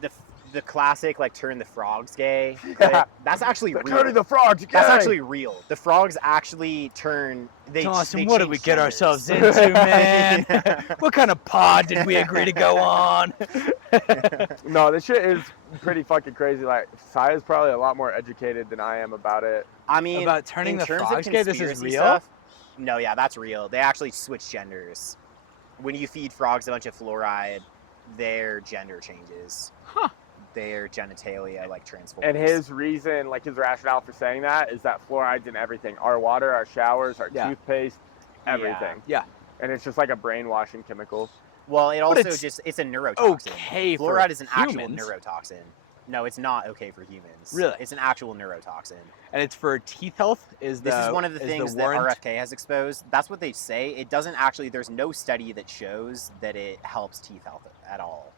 classic, like, turn the frogs gay clip, that's actually real. Turning the frogs gay! That's actually real. The frogs actually turn... Dawson, what did we get ourselves into, man? What kind of pod did we agree to go on? No, this shit is pretty fucking crazy. Like, Sia's probably a lot more educated than I am about it. I mean, about turning the frogs gay, this is real? Stuff, no, yeah, that's real. They actually switch genders. When you feed frogs a bunch of fluoride, their gender changes. Huh. Their genitalia, like, transforms. And his reason, like, his rationale for saying that is that fluoride's in everything. Our water, our showers, our toothpaste, everything. Yeah. And it's just like a brainwashing chemical. Well, it also it's a neurotoxin. Okay, fluoride is an humans. actual neurotoxin. No, it's not okay for humans. Really? It's an actual neurotoxin. And it's for teeth health? This is one of the things that RFK has exposed. That's what they say. It doesn't actually, there's no study that shows that it helps teeth health at all.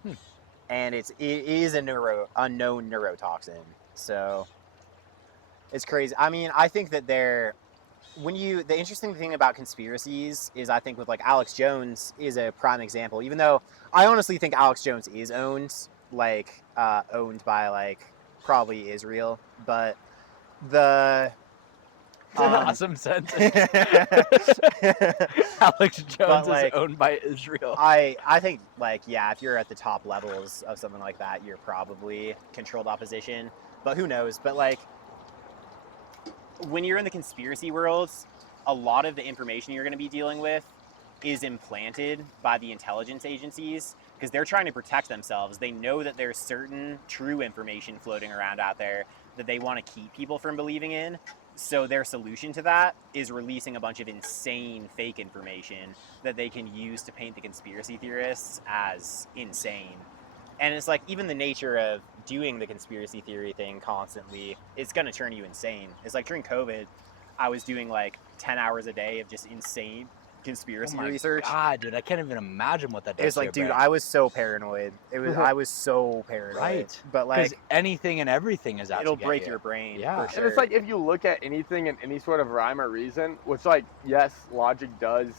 And it is a known neurotoxin. So it's crazy. I mean, I think that the interesting thing about conspiracies is, I think with like Alex Jones is a prime example, even though I honestly think Alex Jones is owned by like probably Israel, but awesome sentence. Alex Jones is owned by Israel. I think, like, yeah, if you're at the top levels of something like that, you're probably controlled opposition. But who knows? But, like, when you're in the conspiracy world, a lot of the information you're going to be dealing with is implanted by the intelligence agencies because they're trying to protect themselves. They know that there's certain true information floating around out there that they want to keep people from believing in. So their solution to that is releasing a bunch of insane fake information that they can use to paint the conspiracy theorists as insane. And it's like, even the nature of doing the conspiracy theory thing constantly, it's going to turn you insane. It's like during COVID, I was doing like 10 hours a day of just insane conspiracy research. God, dude, I can't even imagine what that does. It's like, dude, I was so paranoid. I was so paranoid. Right. But like, because anything and everything is out it'll to get break you. your brain. Yeah. For sure. And it's like, if you look at anything in any sort of rhyme or reason, which, like, yes, logic does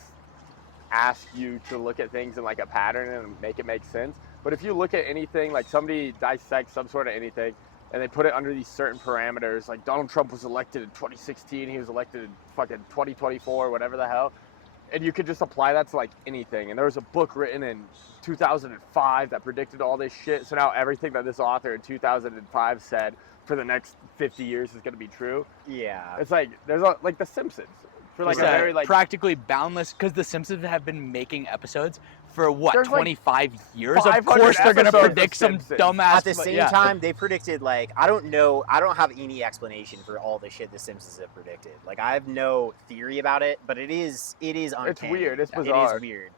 ask you to look at things in like a pattern and make it make sense. But if you look at anything, like somebody dissects some sort of anything and they put it under these certain parameters, like Donald Trump was elected in 2016, he was elected in fucking 2024, whatever the hell. and you could just apply that to like anything. And there was a book written in 2005 that predicted all this shit. So now everything that this author in 2005 said for the next 50 years is going to be true. Yeah. It's like there's like The Simpsons for like It's a very like practically boundless, because The Simpsons have been making episodes for what, There's, like, 25 years? Of 500 course they're gonna episodes of predict some Simpsons. dumbass. At the same time, they predicted, like, I don't know, I don't have any explanation for all the shit the Simpsons have predicted. Like, I have no theory about it, but it is uncanny. It's weird. It's It bizarre. is weird.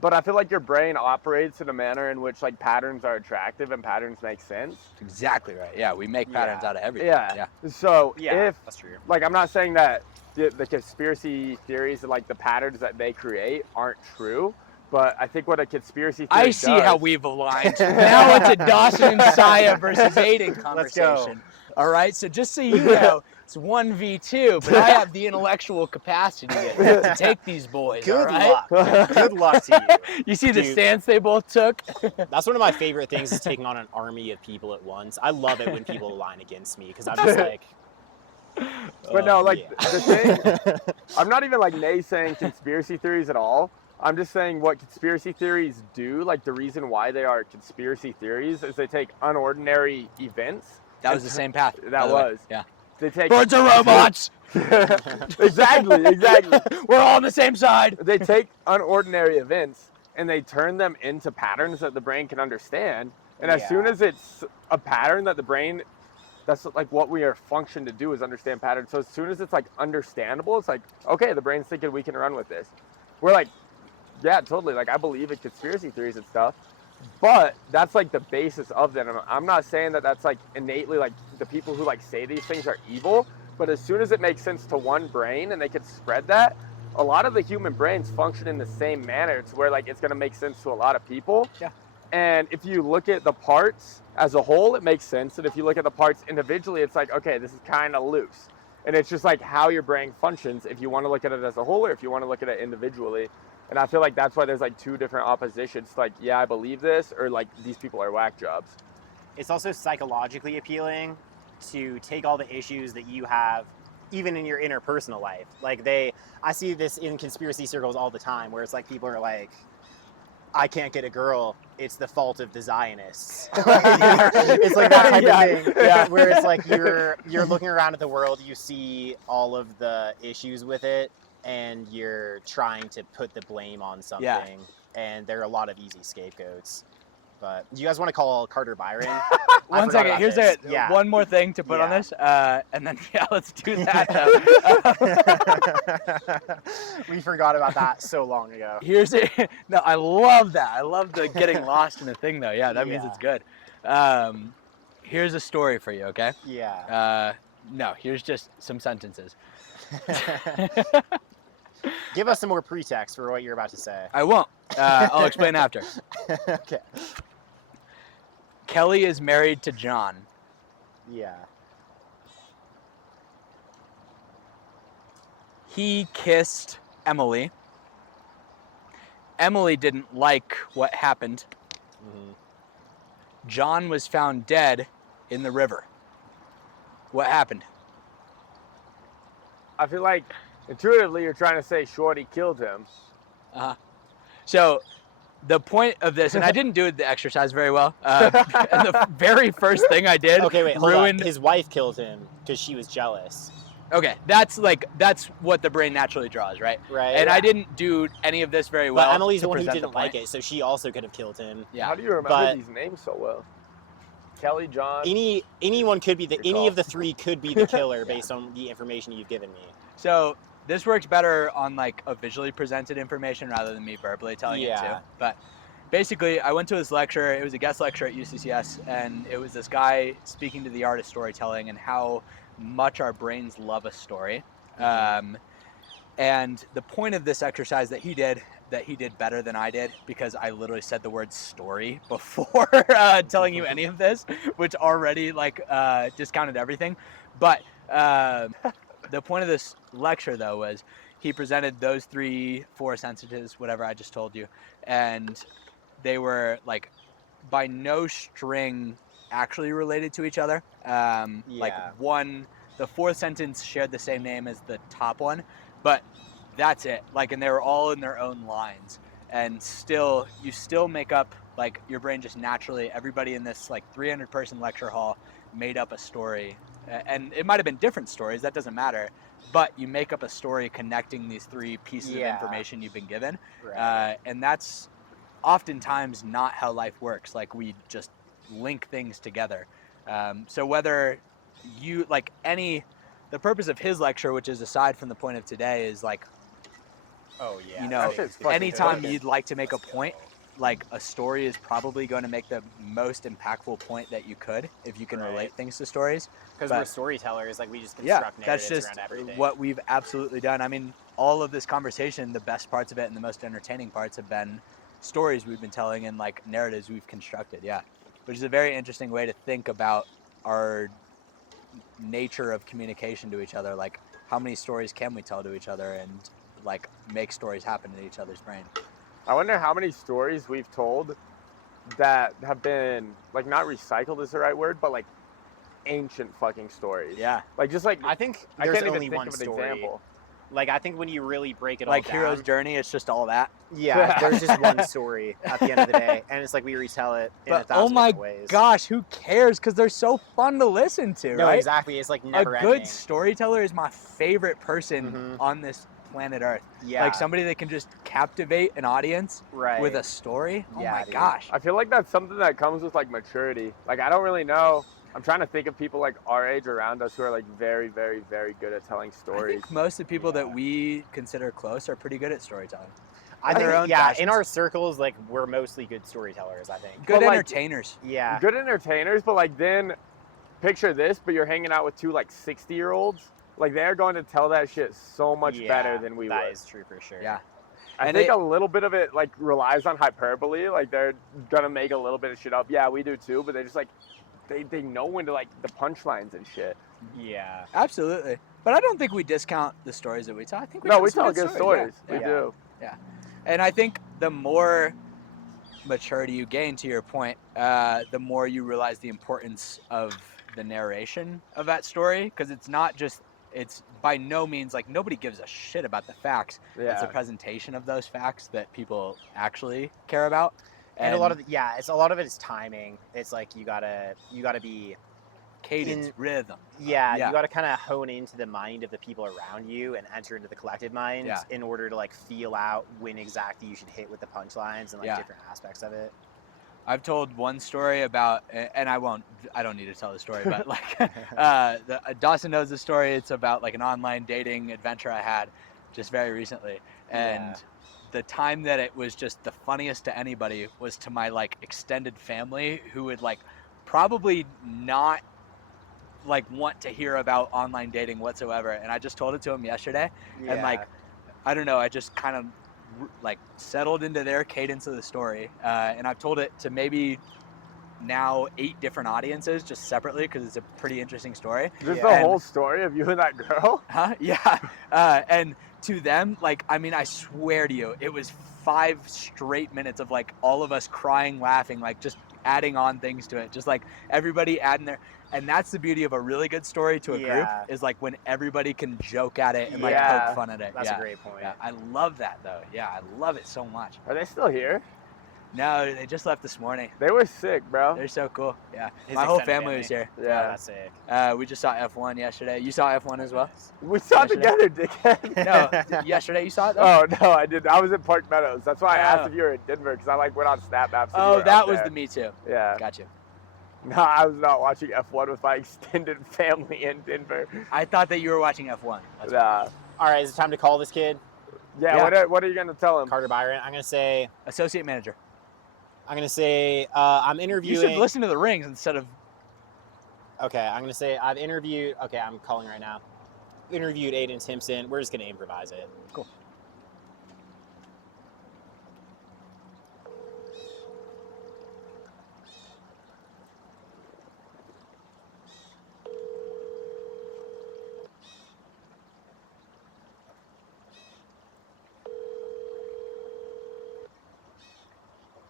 But I feel like your brain operates in a manner in which like patterns are attractive and patterns make sense. Exactly right. Yeah, we make patterns out of everything. Yeah. So Yeah, if that's true. like I'm not saying that the conspiracy theories and like the patterns that they create aren't true, but I think what a conspiracy theory I see how does- we've aligned. Now it's a Dawson and Saya versus Aden Let's go. conversation. All right, so just so you know, it's 1v2, but I have the intellectual capacity to take these boys. Good all right? luck. Good luck to you. You see the Dude. stance they both took? That's one of my favorite things, is taking on an army of people at once. I love it when people align against me, because I'm just like, But no, like yeah. the thing, I'm not even like naysaying conspiracy theories at all. I'm just saying what conspiracy theories do, like the reason why they are conspiracy theories is they take unordinary events. That was the same path. by That the way. was. Yeah. They take Birds are robots. exactly. We're all on the same side. They take unordinary events and they turn them into patterns that the brain can understand. And as soon Yeah. as it's a pattern that the brain, that's like what we are functioned to do, is understand patterns. So as soon as it's like understandable, it's like, okay, the brain's thinking we can run with this. We're like, yeah, totally. Like I believe in conspiracy theories and stuff, but that's like the basis of them. I'm not saying that that's like innately like the people who like say these things are evil, but as soon as it makes sense to one brain and they can spread that, a lot of the human brains function in the same manner. It's where like it's going to make sense to a lot of people. Yeah. And if you look at the parts as a whole, it makes sense. And if you look at the parts individually, it's like, okay, this is kind of loose. And it's just like how your brain functions if you want to look at it as a whole or if you want to look at it individually. And I feel like that's why there's like two different oppositions. Like, yeah, I believe this, or like these people are whack jobs. It's also psychologically appealing to take all the issues that you have, even in your interpersonal life. Like I see this in conspiracy circles all the time, where it's like people are like, I can't get a girl, it's the fault of the Zionists. It's like that type of thing. Yeah. Where it's like you're looking around at the world, you see all of the issues with it, and you're trying to put the blame on something. Yeah. And there are a lot of easy scapegoats. But do you guys want to call Carter Byron? One forgot second. about Here's this. Yeah. one more thing to put on Yeah. this, and then yeah, let's do that. We forgot about that so long ago. Here's it. No, I love that. I love the getting lost in the thing, though. Yeah, that means it's good. Here's a story for you. Okay. Yeah. No, here's just some sentences. Give us some more pretext for what you're about to say. I won't. I'll explain after. Okay. Kelly is married to John. Yeah. He kissed Emily. Emily didn't like what happened. Mhm. John was found dead in the river. What happened? I feel like intuitively you're trying to say Shorty killed him. So the point of this, and I didn't do the exercise very well, and the very first thing I did Okay, wait, hold on. ruined. His wife killed him because she was jealous. Okay, that's what the brain naturally draws, right? Right. And I didn't do any of this very well. But Emily's to the one who present didn't the point. like it, so she also could have killed him. Yeah. How do you remember But- these names so well? Kelly, John. Anyone could be Good any call. of the three could be the killer based on the information you've given me. So this works better on like a visually presented information rather than me verbally telling it Yeah. too. But basically, I went to this lecture. It was a guest lecture at UCCS, and it was this guy speaking to the art of storytelling and how much our brains love a story. And the point of this exercise that he did better than I did, because I literally said the word story before telling you any of this, which already like discounted everything. But the point of this lecture, though, was he presented those 3-4 sensitives, whatever I just told you, and they were like by no string actually related to each other. Like Yeah. the fourth sentence shared the same name as the top one, but that's it. Like, and they were all in their own lines, and still, you still make up, like, your brain just naturally, everybody in this, like, 300-person lecture hall made up a story, and it might have been different stories, that doesn't matter, but you make up a story connecting these three pieces of information you've been given, Right. and that's oftentimes not how life works. Like, we just link things together. So whether you, like, the purpose of his lecture, which is aside from the point of today, is like, Oh yeah. you know, That shit's fucking anytime good. you'd like to make a Let's point, go. like, a story is probably going to make the most impactful point that you could, if you can Right. relate things to stories. Because But- we're storytellers, like we just Yeah, construct that's narratives just around everything. what we've absolutely done. I mean, all of this conversation, the best parts of it and the most entertaining parts have been stories we've been telling and, like, narratives we've constructed. Yeah, which is a very interesting way to think about our nature of communication to each other. Like, how many stories can we tell to each other and, like, make stories happen in each other's brain? I wonder how many stories we've told that have been, like, not recycled is the right word, but, like, ancient fucking stories. Yeah, Like, just, like, I think I there's can't even only think one of an story. example. Like I think when you really break it like all Hero's down, Journey, it's just all that. yeah, there's just one story at the end of the day, and it's like we retell it in a But thousand oh my different ways. gosh, who cares? Because they're so fun to listen to, No, right? exactly. It's like never A good ending. storyteller is my favorite person Mhm. on this planet Earth. Yeah. Like, somebody that can just captivate an audience right. with a story. Oh Yeah, my dude. gosh. I feel like that's something that comes with, like, maturity. Like, I don't really know. I'm trying to think of people, like, our age around us who are, like, very, very, very good at telling I stories. think most of the people Yeah. that we consider close are pretty good at storytelling. I in their think own yeah, in fashions. our circles, like we're mostly good storytellers. I think. Good But, like, entertainers. Yeah. Good entertainers, but, like, then picture this, but you're hanging out with two, like, 60-year-olds. Like, they're going to tell that shit so much Yeah, better than we That would. is true for sure. Yeah. I And think it- a little bit of it, like, relies on hyperbole. Like, they're gonna make a little bit of shit up. Yeah, we do too, but they just, like, they know when to, like, the punchlines and shit. Yeah. Absolutely. But I don't think we discount the stories that we tell. I think we No, tell we some tell good stories. Yeah. We Yeah. do. And I think the more maturity you gain, to your point, the more you realize the importance of the narration of that story, because it's not just, it's by no means, like, nobody gives a shit about the facts. It's the Yeah. presentation of those facts that people actually care about. And a lot of it's a lot of it is timing. It's like you gotta be cadence, rhythm. yeah, Yeah. you gotta kind of hone into the mind of the people around you and enter into the collective mind Yeah. in order to like feel out when exactly you should hit with the punchlines and like Yeah. different aspects of it. I've told one story about, and I don't need to tell the story, but like, Dawson knows the story. It's about, like, an online dating adventure I had just very recently. And Yeah. the time that it was just the funniest to anybody was to my, like, extended family, who would, like, probably not, like, want to hear about online dating whatsoever. And I just told it to them yesterday. And, like, I don't know, I just kind of, like, settled into their cadence of the story, and I've told it to maybe now 8 different audiences just separately, because it's a pretty interesting story. This is Yeah. the whole story of you and that girl? Huh? Yeah. And to them, like, I mean, I swear to you, it was 5 straight minutes of, like, all of us crying, laughing, like, just adding on things to it, just, like, everybody adding their, and that's the beauty of a really good story to a group, Yeah. is, like, when everybody can joke at it and, like, Yeah. poke fun at it. That's Yeah. a great point. Yeah, I love that, though. Yeah, I love it so much. Are they still here? No, they just left this morning. They were sick, bro. They're so cool. Yeah, His my whole extended family was here. Oh, Yeah. that's sick. We just saw F1 yesterday. You saw F1 as well? We saw it Yesterday. together, dickhead. No, yesterday you saw it though? Oh, no, I didn't. I was in Park Meadows. That's why I asked Oh. if you were in Denver, because I, like, went on Snap Maps. and you Oh, were that up was there. the Me Too. Yeah. Got you. No, I was not watching F1 with my extended family in Denver. I thought that you were watching F1. That's Nah. All right, is it time to call this kid, Yeah, Yeah. What are you going to tell him? Carter Byron? I'm Associate manager. gonna say I'm You interviewing. should listen to the rings instead of. Okay, I'm gonna say I've interviewed. Okay, I'm calling right now. Interviewed Aden Timson. We're just gonna improvise it. Cool.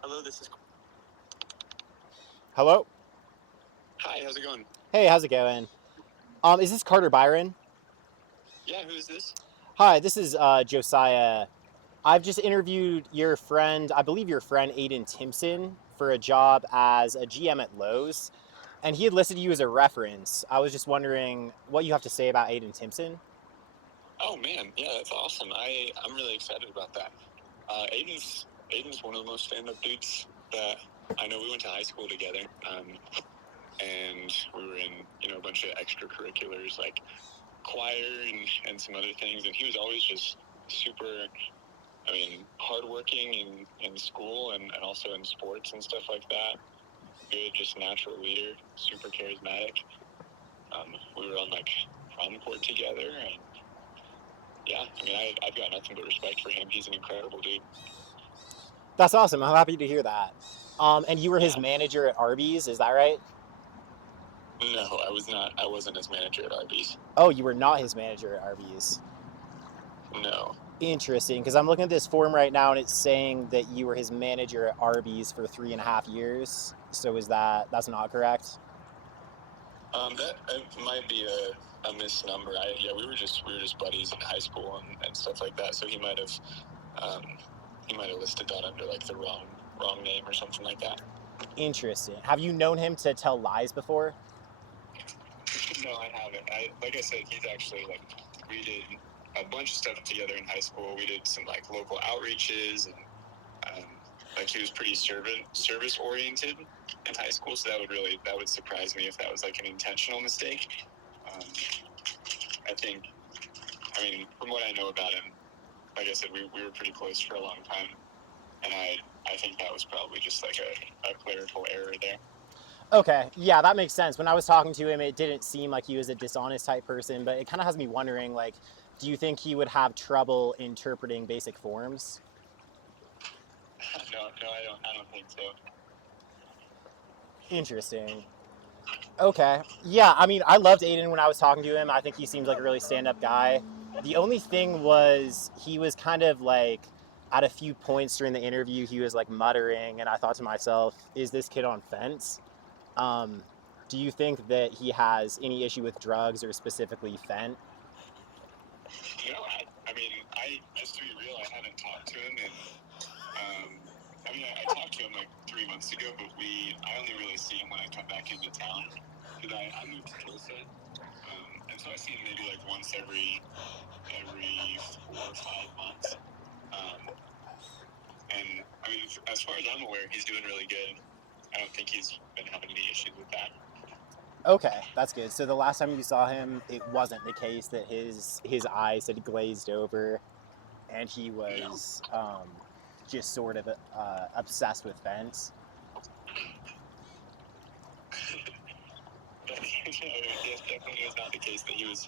Hello, this is. Hello. Hi, how's it going? Hey, how's it going? Is this Carter Byron? Yeah, who is this? Hi, this is Josiah. I've just interviewed your friend, I believe your friend Aden Timson, for a job as a GM at Lowe's, and he had listed you as a reference. I was just wondering what you have to say about Aden Timson. Oh man, yeah, that's awesome. I'm really excited about that. Aiden's one of the most stand-up dudes that I know. We went to high school together, and we were in a bunch of extracurriculars like choir and some other things. And he was always just super, hardworking in school and also in sports and stuff like that. Good, just natural leader, super charismatic. We were on like prom court together, and yeah, I've got nothing but respect for him. He's an incredible dude. That's awesome. I'm happy to hear that. And you were his Yeah. manager at Arby's, is that right? No, I was not. I wasn't his manager at Arby's. Oh, you were not his manager at Arby's. No. Interesting, because I'm looking at this form right now and it's saying that you were his manager at Arby's for 3.5 years. So that's not correct? That might be a misnumber. We were just buddies in high school and stuff like that. So he might have listed that under like the wrong name or something like that. Interesting. Have you known him to tell lies before? No, I haven't. Like I said, he's actually like, we did a bunch of stuff together in high school. We did some like local outreaches, and like he was pretty service oriented in high school. So that would surprise me if that was like an intentional mistake. From what I know about him, like I said, we were pretty close for a long time, and I think that was probably just like a clerical error there. Okay, yeah, that makes sense. When I was talking to him, it didn't seem like he was a dishonest type person, but it kind of has me wondering, like, do you think he would have trouble interpreting basic forms? No, I don't think so. Interesting. Okay. Yeah, I loved Aden when I was talking to him. I think he seems like a really stand-up guy. The only thing was he was kind of like at a few points during the interview, he was like muttering, and I thought to myself, is this kid on Fent? Do you think that he has any issue with drugs or specifically Fent? No, just to be real, I haven't talked to him, and I talked to him like 3 months ago, but I only really see him when I come back into town, because I moved to Tulsa, and so I see him maybe like once every 4 or 5 months, and as far as I'm aware, he's doing really good. I don't think he's been having any issues with that. Okay, that's good. So the last time you saw him, it wasn't the case that his eyes had glazed over, and he was just sort of obsessed with Fent. Yes, definitely was not the case that he was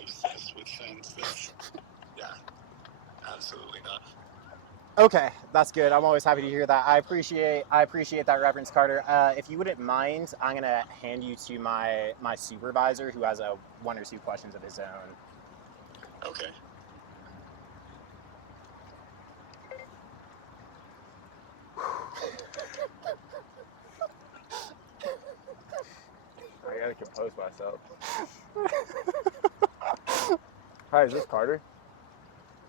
obsessed with Fent. Yeah, absolutely not. Okay, that's good. I'm always happy to hear that. I appreciate that reference, Carter. If you wouldn't mind, I'm gonna hand you to my supervisor, who has one or two questions of his own. Okay. I gotta compose myself. Hi, is this Carter?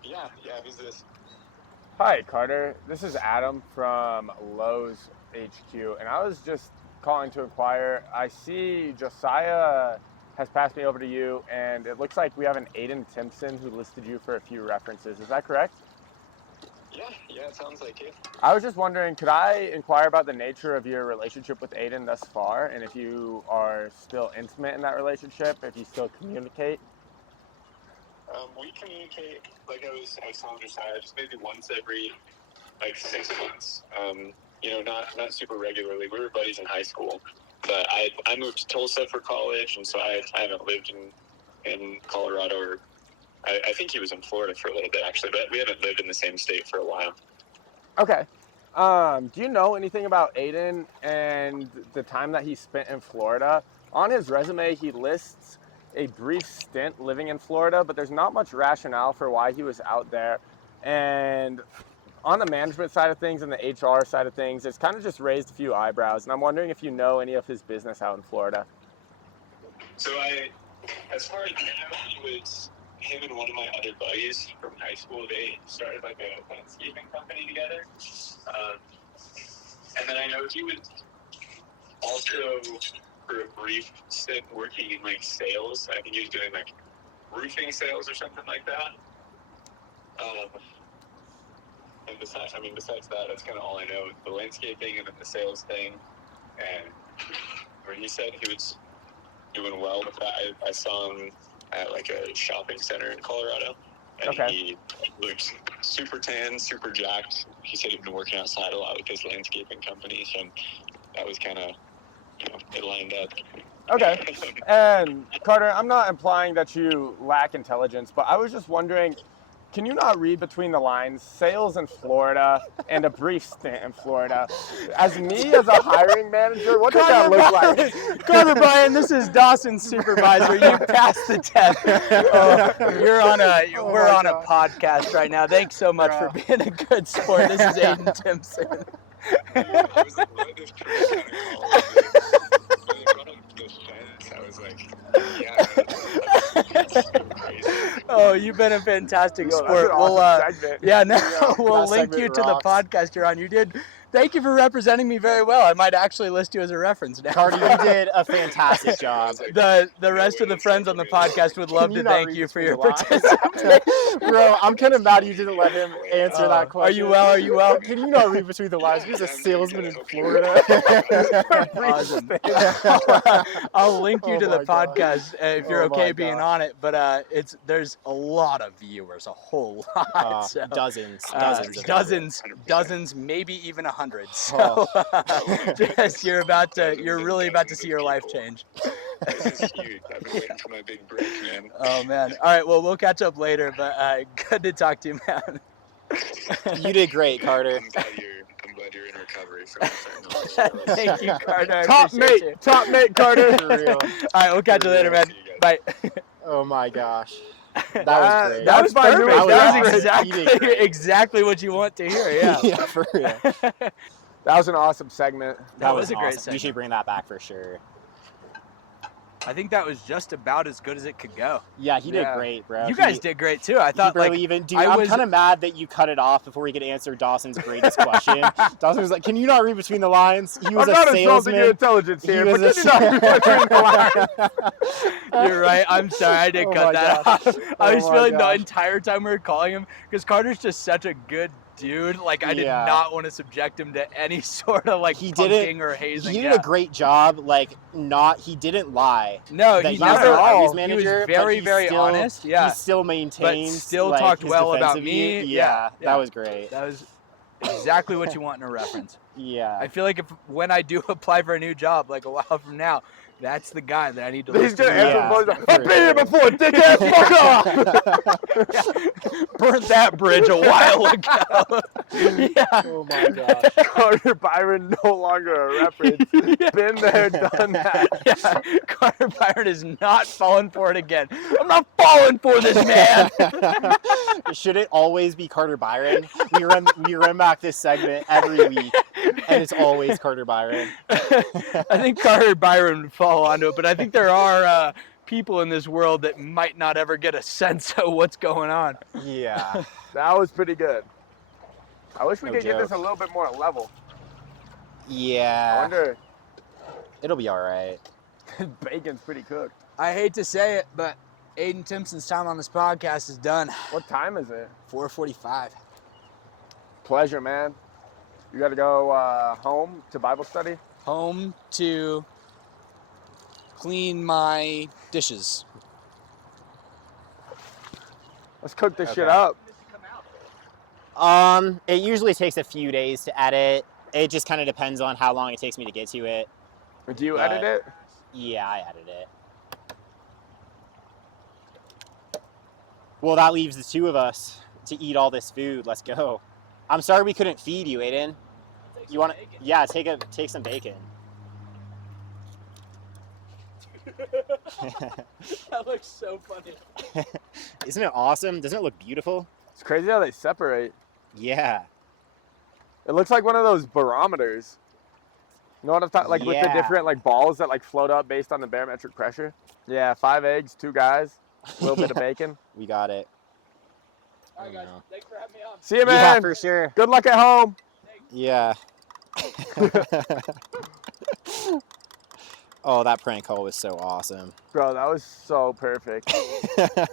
Yeah, who's this? Hi, Carter. This is Adam from Lowe's HQ, and I was just calling to inquire. I see Josiah has passed me over to you, and it looks like we have an Aden Timson who listed you for a few references. Is that correct? Yeah, it sounds like it. I was just wondering, could I inquire about the nature of your relationship with Aden thus far, and if you are still intimate in that relationship, if you still communicate? We communicate, like I was telling Josiah, just maybe once every 6 months. Not super regularly. We were buddies in high school, but I moved to Tulsa for college, and so I haven't lived in Colorado, or I think he was in Florida for a little bit actually, but we haven't lived in the same state for a while. Okay. Do you know anything about Aden and the time that he spent in Florida? On his resume, he lists a brief stint living in Florida, but there's not much rationale for why he was out there. And on the management side of things and the HR side of things, it's kind of just raised a few eyebrows. And I'm wondering if you know any of his business out in Florida. So as far as I know, he was him and one of my other buddies from high school, they started like a landscaping company together. And then I know he was also, for a brief stint, working in like sales. I think he was doing like roofing sales or something like that. And besides that, that's kind of all I know. The landscaping and then the sales thing. And when he said he was doing well with that, I saw him at like a shopping center in Colorado. And he looked super tan, super jacked. He said he'd been working outside a lot with his landscaping company. So that was kind of, it lined up. Okay. And Carter, I'm not implying that you lack intelligence, but I was just wondering, can you not read between the lines? Sales in Florida and a brief stint in Florida. As me, as a hiring manager, what does that look like? Carter Byron, this is Dawson's supervisor. You passed the test. We're on a podcast right now. Thanks so much for being a good sport. This is Aden Timson. I was like, what is Chris kind of called? When they brought up the Fent, I was like, yeah, that's so crazy. Oh, you've been a fantastic sport. We'll link you to the podcast you're on. You did. Thank you for representing me very well. I might actually list you as a reference now. Carter, you did a fantastic job. The rest of the friends on the podcast would love to thank you for your participation. Bro, I'm kind of mad you didn't let him answer that question. Are you well? Are you well? Can you not read between the lines? He's a salesman in Florida. Awesome. I'll link you to the podcast if you're okay being on it. But there's a lot of viewers, a whole lot. Dozens, maybe even 100. So you're really about to see your life change. This is huge. I've been waiting for my big break, man. Oh man. All right. Well, we'll catch up later. But good to talk to you, man. You did great, Carter. I'm glad you're in recovery from that. Thank you, Carter. Top mate, Carter. For real. All right. We'll catch you later, man. Bye. Oh my gosh. That was great. That was perfect. That was exactly what you want to hear. Yeah. Yeah, for real. That was an awesome segment. That was a great awesome. segment. You should bring that back for sure. I think that was just about as good as it could go. Yeah, he did great, bro. You guys did great too. I thought barely even. Dude, I'm kind of mad that you cut it off before he could answer Dawson's greatest question. Dawson was like, "Can you not read between the lines?" He was I'm not insulting your intelligence here, but can you not read between the lines? You're right. I'm sorry. I did cut that off. I was feeling the entire time we were calling him because Carter's just such a good dude. Like I did not want to subject him to any sort of like punking or hazing. He did a great job. He didn't lie. No, he not at all. Manager, he was very honest. Yeah, he still maintained. But still talked well about me. Yeah, that was great. That was exactly what you want in a reference. Yeah. I feel like when I do apply for a new job, like a while from now, that's the guy that I need to He's listen gonna to. answer I've been here before, dickhead, fuck off! Burnt that bridge a while ago. Oh my gosh. Carter Byron no longer a reference. Been there, done that. Yeah. Carter Byron is not falling for it again. I'm not falling for this man. Should it always be Carter Byron? We run back this segment every week, and it's always Carter Byron. I think Carter Byron would fall onto it, but I think there are people in this world that might not ever get a sense of what's going on. Yeah. That was pretty good. I wish we could get this a little bit more level. Yeah. I wonder. It'll be all right. Bacon's pretty cooked. I hate to say it, but Aden Timson's time on this podcast is done. What time is it? 4:45. Pleasure, man. You got to go home to Bible study? Home to clean my dishes. Let's cook this shit up. It usually takes a few days to edit. It just kind of depends on how long it takes me to get to it. Do you edit it? Yeah, I edit it. Well, that leaves the two of us to eat all this food. Let's go. I'm sorry we couldn't feed you, Aden. You want to? Yeah, take some bacon. That looks so funny. Isn't it awesome? Doesn't it look beautiful? It's crazy how they separate. Yeah. It looks like one of those barometers. You know what I'm talking? Like with the different like balls that like float up based on the barometric pressure. Yeah, 5 eggs, 2 guys. A little bit of bacon. We got it. All right, guys. Thanks for having me on. See you, Yeah, man. for sure. Good luck at home. Yeah. Oh, that prank call was so awesome. Bro, that was so perfect.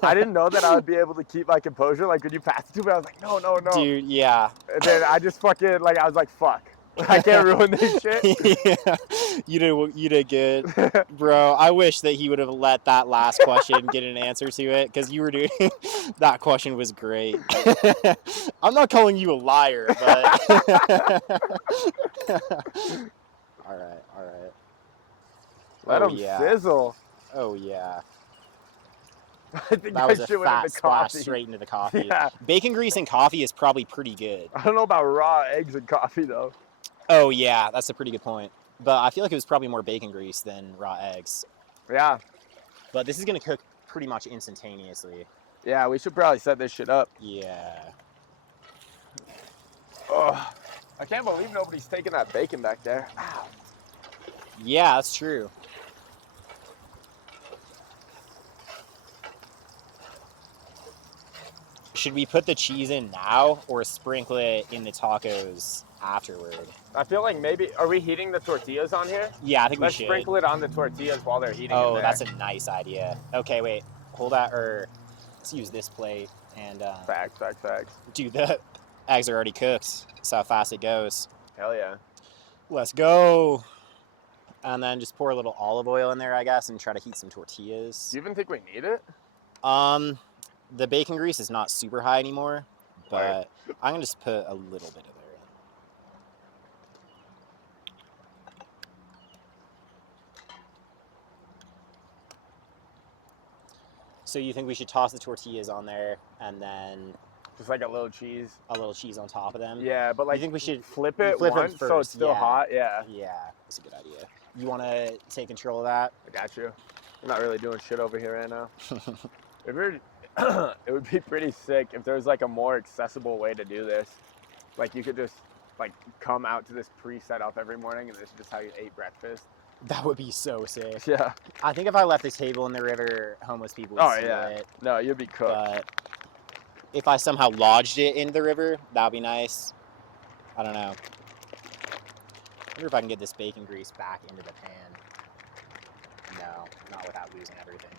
I didn't know that I would be able to keep my composure. Like, when you passed it to me, I was like, no, no, no. Dude, yeah. And then I just fucking, like, I was like, fuck. I can't ruin this shit. Yeah. You did good. Bro, I wish that he would have let that last question get an answer to it, because you were doing that question was great. I'm not calling you a liar, but all right. Let Oh, him yeah. sizzle. Oh yeah. I think That was a shit went fat into splash coffee. straight into the coffee. Yeah. Bacon grease and coffee is probably pretty good. I don't know about raw eggs and coffee, though. Oh yeah, that's a pretty good point. But I feel like it was probably more bacon grease than raw eggs. Yeah. But this is gonna cook pretty much instantaneously. Yeah, we should probably set this shit up. Yeah. Ugh. I can't believe nobody's taking that bacon back there. Ow. Yeah, that's true. Should we put the cheese in now or sprinkle it in the tacos afterward? I feel like maybe, are we heating the tortillas on here? Yeah, I think Let's we should. sprinkle it on the tortillas while they're heating. Oh, in there. that's a nice idea. Okay, wait. Hold that, or let's use this plate. And Facts. dude, the eggs are already cooked. That's how fast it goes. Hell yeah. Let's go. And then just pour a little olive oil in there, I guess, and try to heat some tortillas. Do you even think we need it? The bacon grease is not super high anymore, but Right. I'm gonna just put a little bit of it in. So you think we should toss the tortillas on there and then Just like a little cheese. a little cheese on top of them? Yeah, but like, you think we should flip it flip 'em once so it's first, still yeah. hot? Yeah, Yeah, that's a good idea. You want to take control of that? I got you. I'm not really doing shit over here right now. If you're, it would be pretty sick if there was like a more accessible way to do this. Like, you could just like come out to this pre-set-up every morning and this is just how you ate breakfast. That would be so sick. Yeah. I think if I left the table in the river, homeless people would Oh steal yeah. it. No, you'd be cooked. But if I somehow lodged it in the river, that'd be nice. I don't know. I wonder if I can get this bacon grease back into the pan. No, not without losing everything.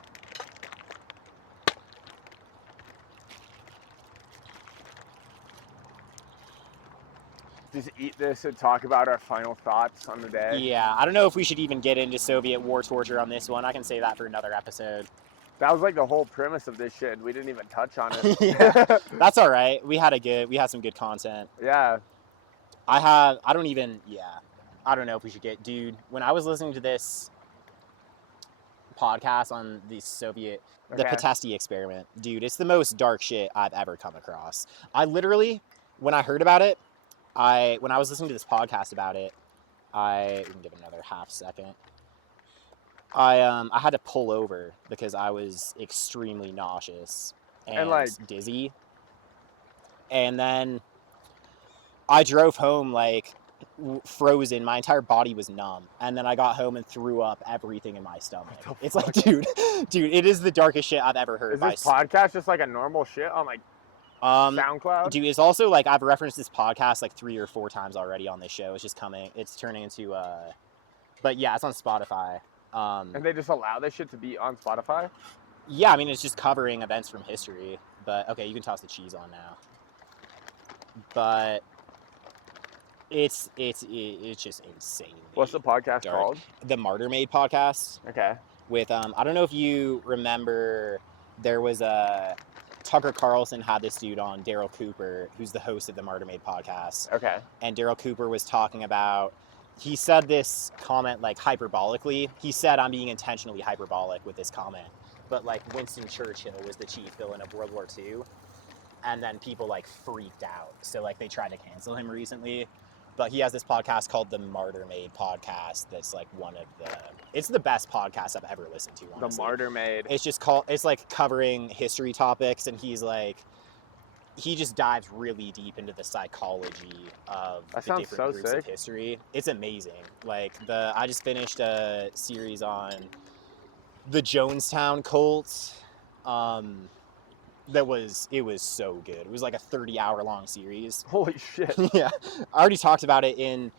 Just eat this and talk about our final thoughts on the day. Yeah, I don't know if we should even get into Soviet war torture on this one. I can save that for another episode. That was like the whole premise of this shit. We didn't even touch on it. Yeah. That's all right. We had some good content. Yeah. I don't know if we should dude, when I was listening to this podcast on the Soviet, the Okay. Patesti experiment, dude, it's the most dark shit I've ever come across. I literally, when I heard about it, when I was listening to this podcast about it, we can give it another half second. I had to pull over because I was extremely nauseous and like, dizzy. And then I drove home like frozen. My entire body was numb. And then I got home and threw up everything in my stomach. What the It's like, dude, it is the darkest shit I've ever heard. is this podcast just like a normal shit on like SoundCloud? Dude, it's also like I've referenced this podcast like 3 or 4 times already on this show. It's turning into but yeah, it's on Spotify. And they just allow this shit to be on Spotify? Yeah, I mean it's just covering events from history. But okay, you can toss the cheese on now. But it's just insane. What's the podcast dark. called? The Martyr Made podcast Okay. with I don't know if you remember, there was Tucker Carlson had this dude on, Daryl Cooper, who's the host of the Martyr Made podcast. Okay. And Daryl Cooper was talking about, he said this comment like hyperbolically. He said, I'm being intentionally hyperbolic with this comment. But like Winston Churchill was the chief villain of World War II. And then people like freaked out. So like they tried to cancel him recently. But he has this podcast called the Martyr Made podcast. That's like it's the best podcast I've ever listened to, honestly. The Martyr Made. It's like covering history topics, and he just dives really deep into the psychology of That the sounds different so groups sick. of history. It's amazing. Like I just finished a series on the Jonestown cult, It was so good. It was like a 30-hour long series. Holy shit. Yeah, I already talked about it in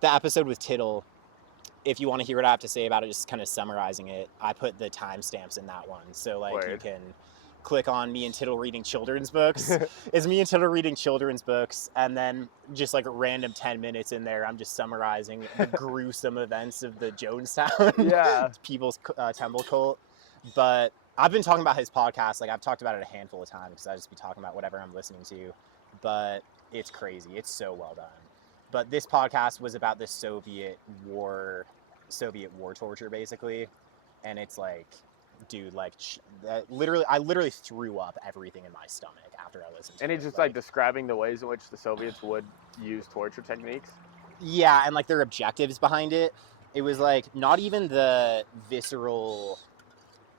the episode with Tittle. If you want to hear what I have to say about it, just kind of summarizing it, I put the timestamps in that one. So like you Word. can click on me and Tittle reading children's books. It's me and Tittle reading children's books, and then just like a random 10 minutes in there, I'm just summarizing the gruesome events of the Jonestown Yeah. People's Temple cult. But I've been talking about his podcast. Like I've talked about it a handful of times because I just be talking about whatever I'm listening to. But it's crazy. It's so well done. But this podcast was about the Soviet war torture, basically. And it's like, dude, like, I literally threw up everything in my stomach after I listened to it. And he's just like describing the ways in which the Soviets would use torture techniques. Yeah, and like their objectives behind it. It was like not even the visceral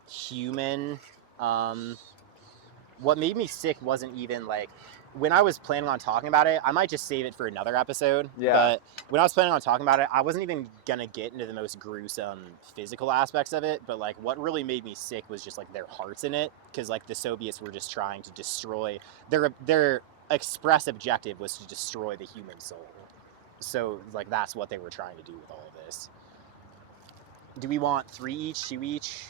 human. What made me sick wasn't even like, when I was planning on talking about it, I might just save it for another episode. Yeah. But when I was planning on talking about it, I wasn't even gonna get into the most gruesome physical aspects of it. But like, what really made me sick was just like their hearts in it, because like the Soviets were just trying to destroy their express objective was to destroy the human soul. So like that's what they were trying to do with all of this. Do we want 3 each, 2 each?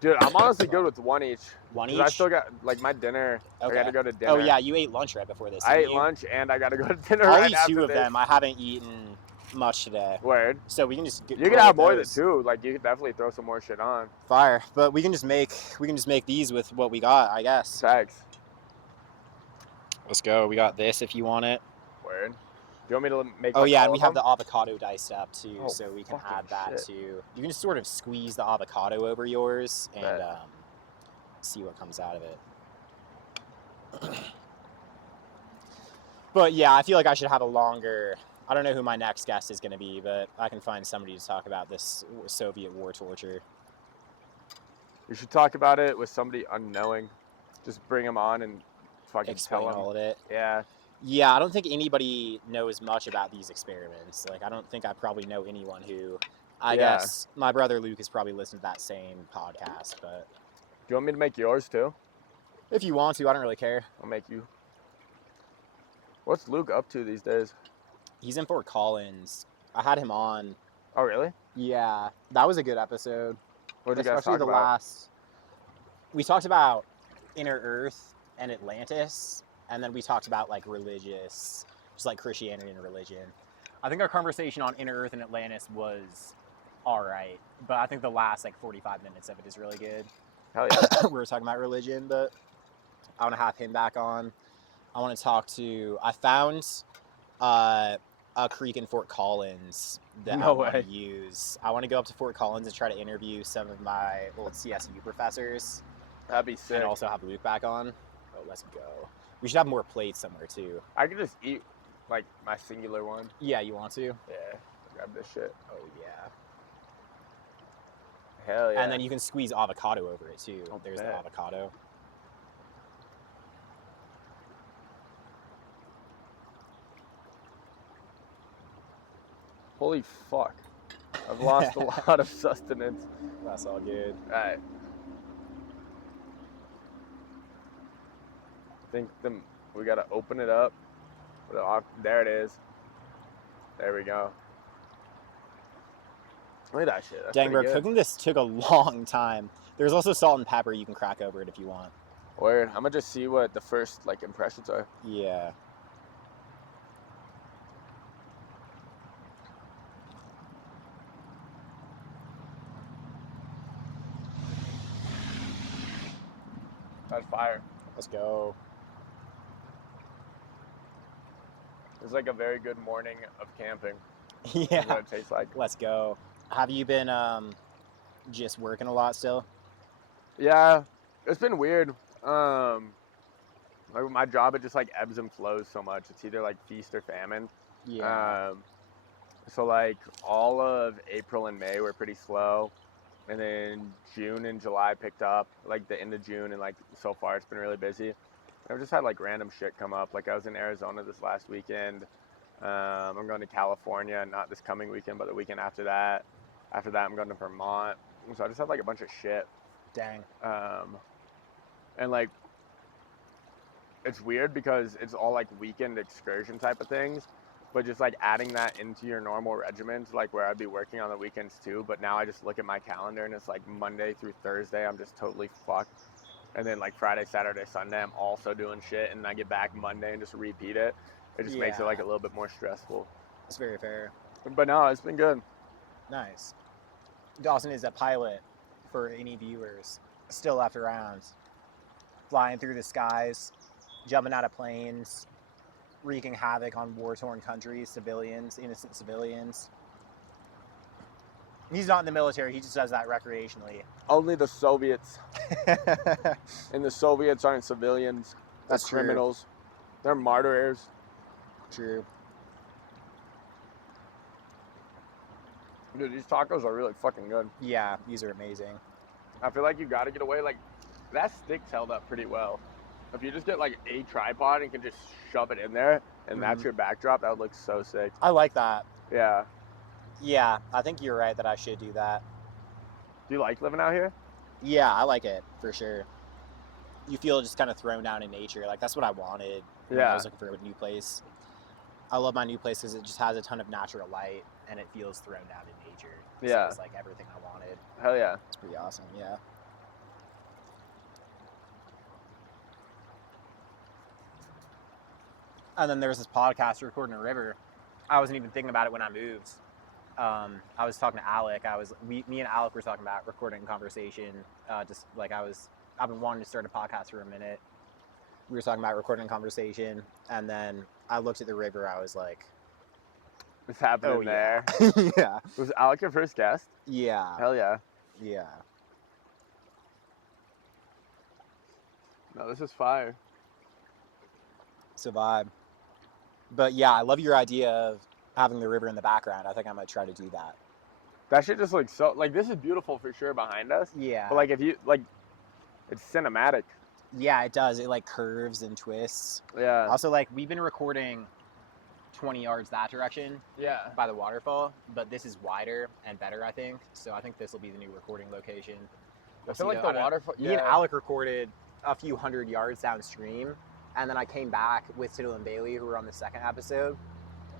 Dude, I'm honestly good with 1 each. 1 each? 'Cause I still got like my dinner. Okay. I got to go to dinner. Oh yeah, you ate lunch right before this. I didn't ate you? lunch and I got to go to dinner I'll right eat after 2 of this. them. I haven't eaten much today. Word. So we can just You can have more than 2. Like you could definitely throw some more shit on. Fire. But we can just make these with what we got, I guess. Facts. Let's go. We got this if you want it. Word. Do you want me to make? Oh like, yeah, all and we of have them? the avocado diced up too, Oh, so we can fucking add that shit. too. You can just sort of squeeze the avocado over yours and Bet. see what comes out of it. But yeah, I feel like I should have a longer. I don't know who my next guest is going to be, but I can find somebody to talk about this Soviet war torture. You should talk about it with somebody unknowing. Just bring them on and fucking Explain tell them. all of it. Yeah. Yeah, I don't think anybody knows much about these experiments. Like, I don't think I probably know anyone who. I Yeah. guess my brother Luke has probably listened to that same podcast, but Do you want me to make yours too? if you want to, I don't really care. I'll make you. What's Luke up to these days? He's in Fort Collins. I had him on. Oh, really? Yeah, that was a good episode. What did you guys Especially talk the about? last. We talked about Inner Earth and Atlantis, and then we talked about like religious, just like Christianity and religion. I think our conversation on Inner Earth and Atlantis was all right, but I think the last like 45 minutes of it is really good. Hell yeah. We were talking about religion, but I want to have him back on. I want to talk to. I found a creek in Fort Collins that No I want way. to use. I want to go up to Fort Collins and try to interview some of my old CSU professors. That'd be sick. And also have Luke back on. Oh, let's go. We should have more plates somewhere too. I could just eat like my singular one. Yeah, you want to? Yeah. Grab this shit. Oh yeah. Hell yeah. And then you can squeeze avocado over it too. I'll There's bet. the avocado. Holy fuck. I've lost a lot of sustenance. That's all good. Alright. I think we gotta open it up. There it is. There we go. Look at that shit. That's Dang, bro, pretty good. cooking this took a long time. There's also salt and pepper you can crack over it if you want. Word. I'm gonna just see what the first like impressions are. Yeah. That's fire. Let's go. It's like a very good morning of camping. That's Yeah. what it tastes like. Let's go. Have you been just working a lot still? Yeah, it's been weird. Like my job, it just like ebbs and flows so much. It's either like feast or famine. Yeah. So like all of April and May were pretty slow, and then June and July picked up. Like the end of June and like so far it's been really busy. I've just had like random shit come up. Like I was in Arizona this last weekend. I'm going to California, not this coming weekend, but the weekend after that. After that, I'm going to Vermont. So I just had like a bunch of shit. Dang. And like, it's weird because it's all like weekend excursion type of things, but just like adding that into your normal regiment, like where I'd be working on the weekends too. But now I just look at my calendar and it's like Monday through Thursday, I'm just totally fucked. And then like Friday, Saturday, Sunday, I'm also doing shit, and I get back Monday and just repeat it. It just makes it like a little bit more stressful. That's very fair. But no, it's been good. Nice. Dawson is a pilot, for any viewers still left around. Flying through the skies, jumping out of planes, wreaking havoc on war-torn countries, civilians, innocent civilians. He's not in the military, he just does that recreationally. Only the Soviets. And the Soviets aren't civilians. That's They're criminals. They're martyrs. True. Dude, these tacos are really fucking good. Yeah, these are amazing. I feel like you got to get away. Like, that stick's held up pretty well. If you just get like a tripod and can just shove it in there, and that's your backdrop, that would look so sick. I like that. Yeah. Yeah, I think you're right that I should do that. Do you like living out here? Yeah, I like it, for sure. You feel just kind of thrown down in nature. Like, that's what I wanted when I was looking for a new place. I love my new place because it just has a ton of natural light, and it feels thrown down in nature. Yeah. So it's like everything I wanted. Hell yeah. It's pretty awesome, yeah. And then there's this podcast recording a river. I wasn't even thinking about it when I moved. I was talking to Alec. Me and Alec were talking about recording a conversation. I've been wanting to start a podcast for a minute. We were talking about recording a conversation, and then I looked at the river. I was like, It's happening there. yeah. Was Alec your first guest? Yeah. Hell yeah. Yeah. No, this is fire. It's a vibe. But yeah, I love your idea of having the river in the background. I think I'm going to try to do that. That shit just looks so, like, this is beautiful for sure behind us. Yeah. But like, if you, like, it's cinematic. Yeah, it does. It like curves and twists. Yeah. Also, like, we've been recording 20 yards that direction Yeah. by the waterfall, but this is wider and better, I think. So I think this will be the new recording location. I feel like the waterfall. Me and Alec recorded a few hundred yards downstream, and then I came back with Tittle and Bailey, who were on the second episode,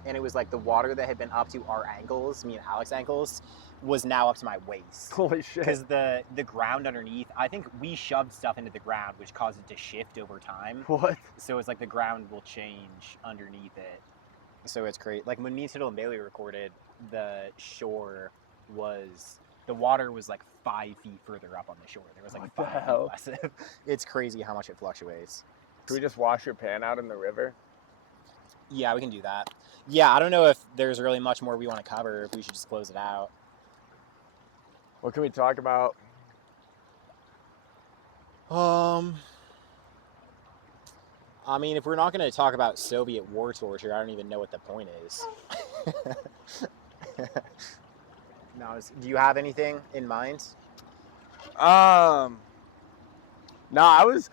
and it was like the water that had been up to our ankles, me and Alec's ankles, was now up to my waist. Holy shit. Because the ground underneath, I think we shoved stuff into the ground, which caused it to shift over time. What? So it's like the ground will change underneath it. So it's great. Like when me, Tittle, and Bailey recorded, the water was like 5 feet further up on the shore. There was like What the 5 feet hell? less. It's crazy how much it fluctuates. Can we just wash your pan out in the river? Yeah, we can do that. Yeah, I don't know if there's really much more we want to cover, if we should just close it out. What can we talk about? I mean, if we're not going to talk about Soviet war torture, I don't even know what the point is. No, do you have anything in mind? No, I was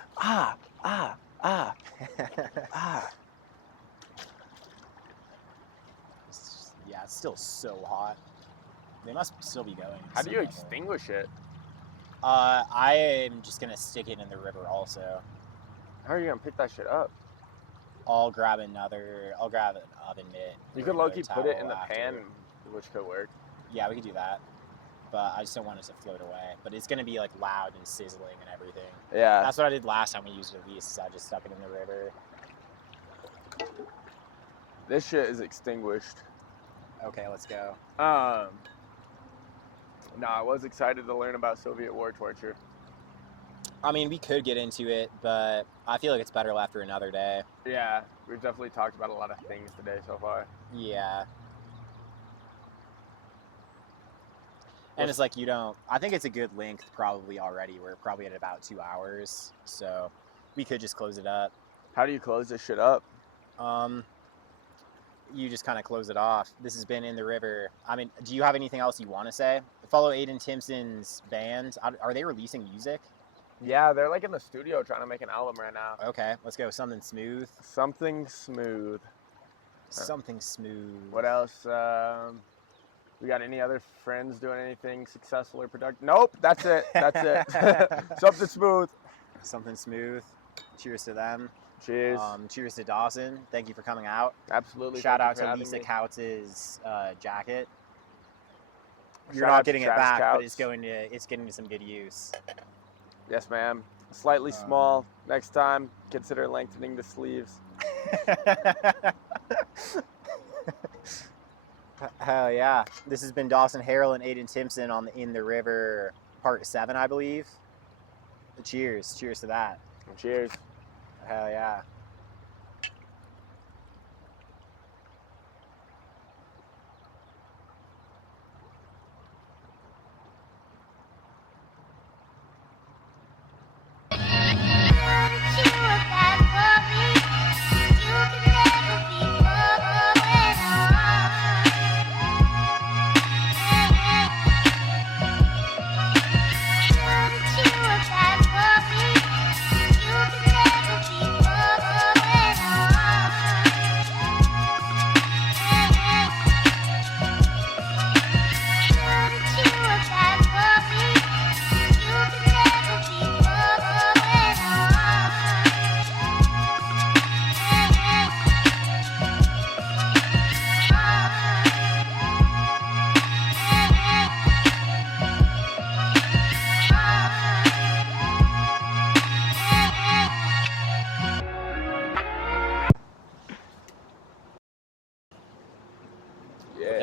Yeah, it's still so hot. They must still be going. How do you extinguish it? I am just gonna stick it in the river. Also, How are you gonna pick that shit up? I'll grab an oven mitt. You or could low-key another put it towel in the after. pan, which could work. Yeah, we could do that. But I just don't want it to float away. But it's gonna be like loud and sizzling and everything. Yeah. That's what I did last time we used it at least. Is I just stuck it in the river. This shit is extinguished. Okay, let's go. No, I was excited to learn about Soviet war torture. I mean, we could get into it, but I feel like it's better left for another day. Yeah, we've definitely talked about a lot of things today so far. Yeah. And it's like I think it's a good length probably already. We're probably at about 2 hours. So we could just close it up. How do you close this shit up? You just kind of close it off. This has been In the River. I mean, do you have anything else you want to say? Follow Aden Timson's band. Are they releasing music? Yeah, they're like in the studio trying to make an album right now. Okay, let's go. Something smooth. Something smooth. Something smooth. What else? We got any other friends doing anything successful or productive? Nope, that's it. That's it. Something smooth. something smooth. Cheers to them. Cheers. Cheers to Dawson. Thank you for coming out. Absolutely. Shout Thank out you for to having Lisa me. Kautz's jacket. You're Shout out not to getting it Travis back, but Kautz. it's getting to some good use. Yes, ma'am. Slightly small. Next time, consider lengthening the sleeves. Hell yeah. This has been Dawson Harrell and Aden Timson on the In the River Part 7, I believe. Cheers. Cheers to that. Cheers. Hell yeah.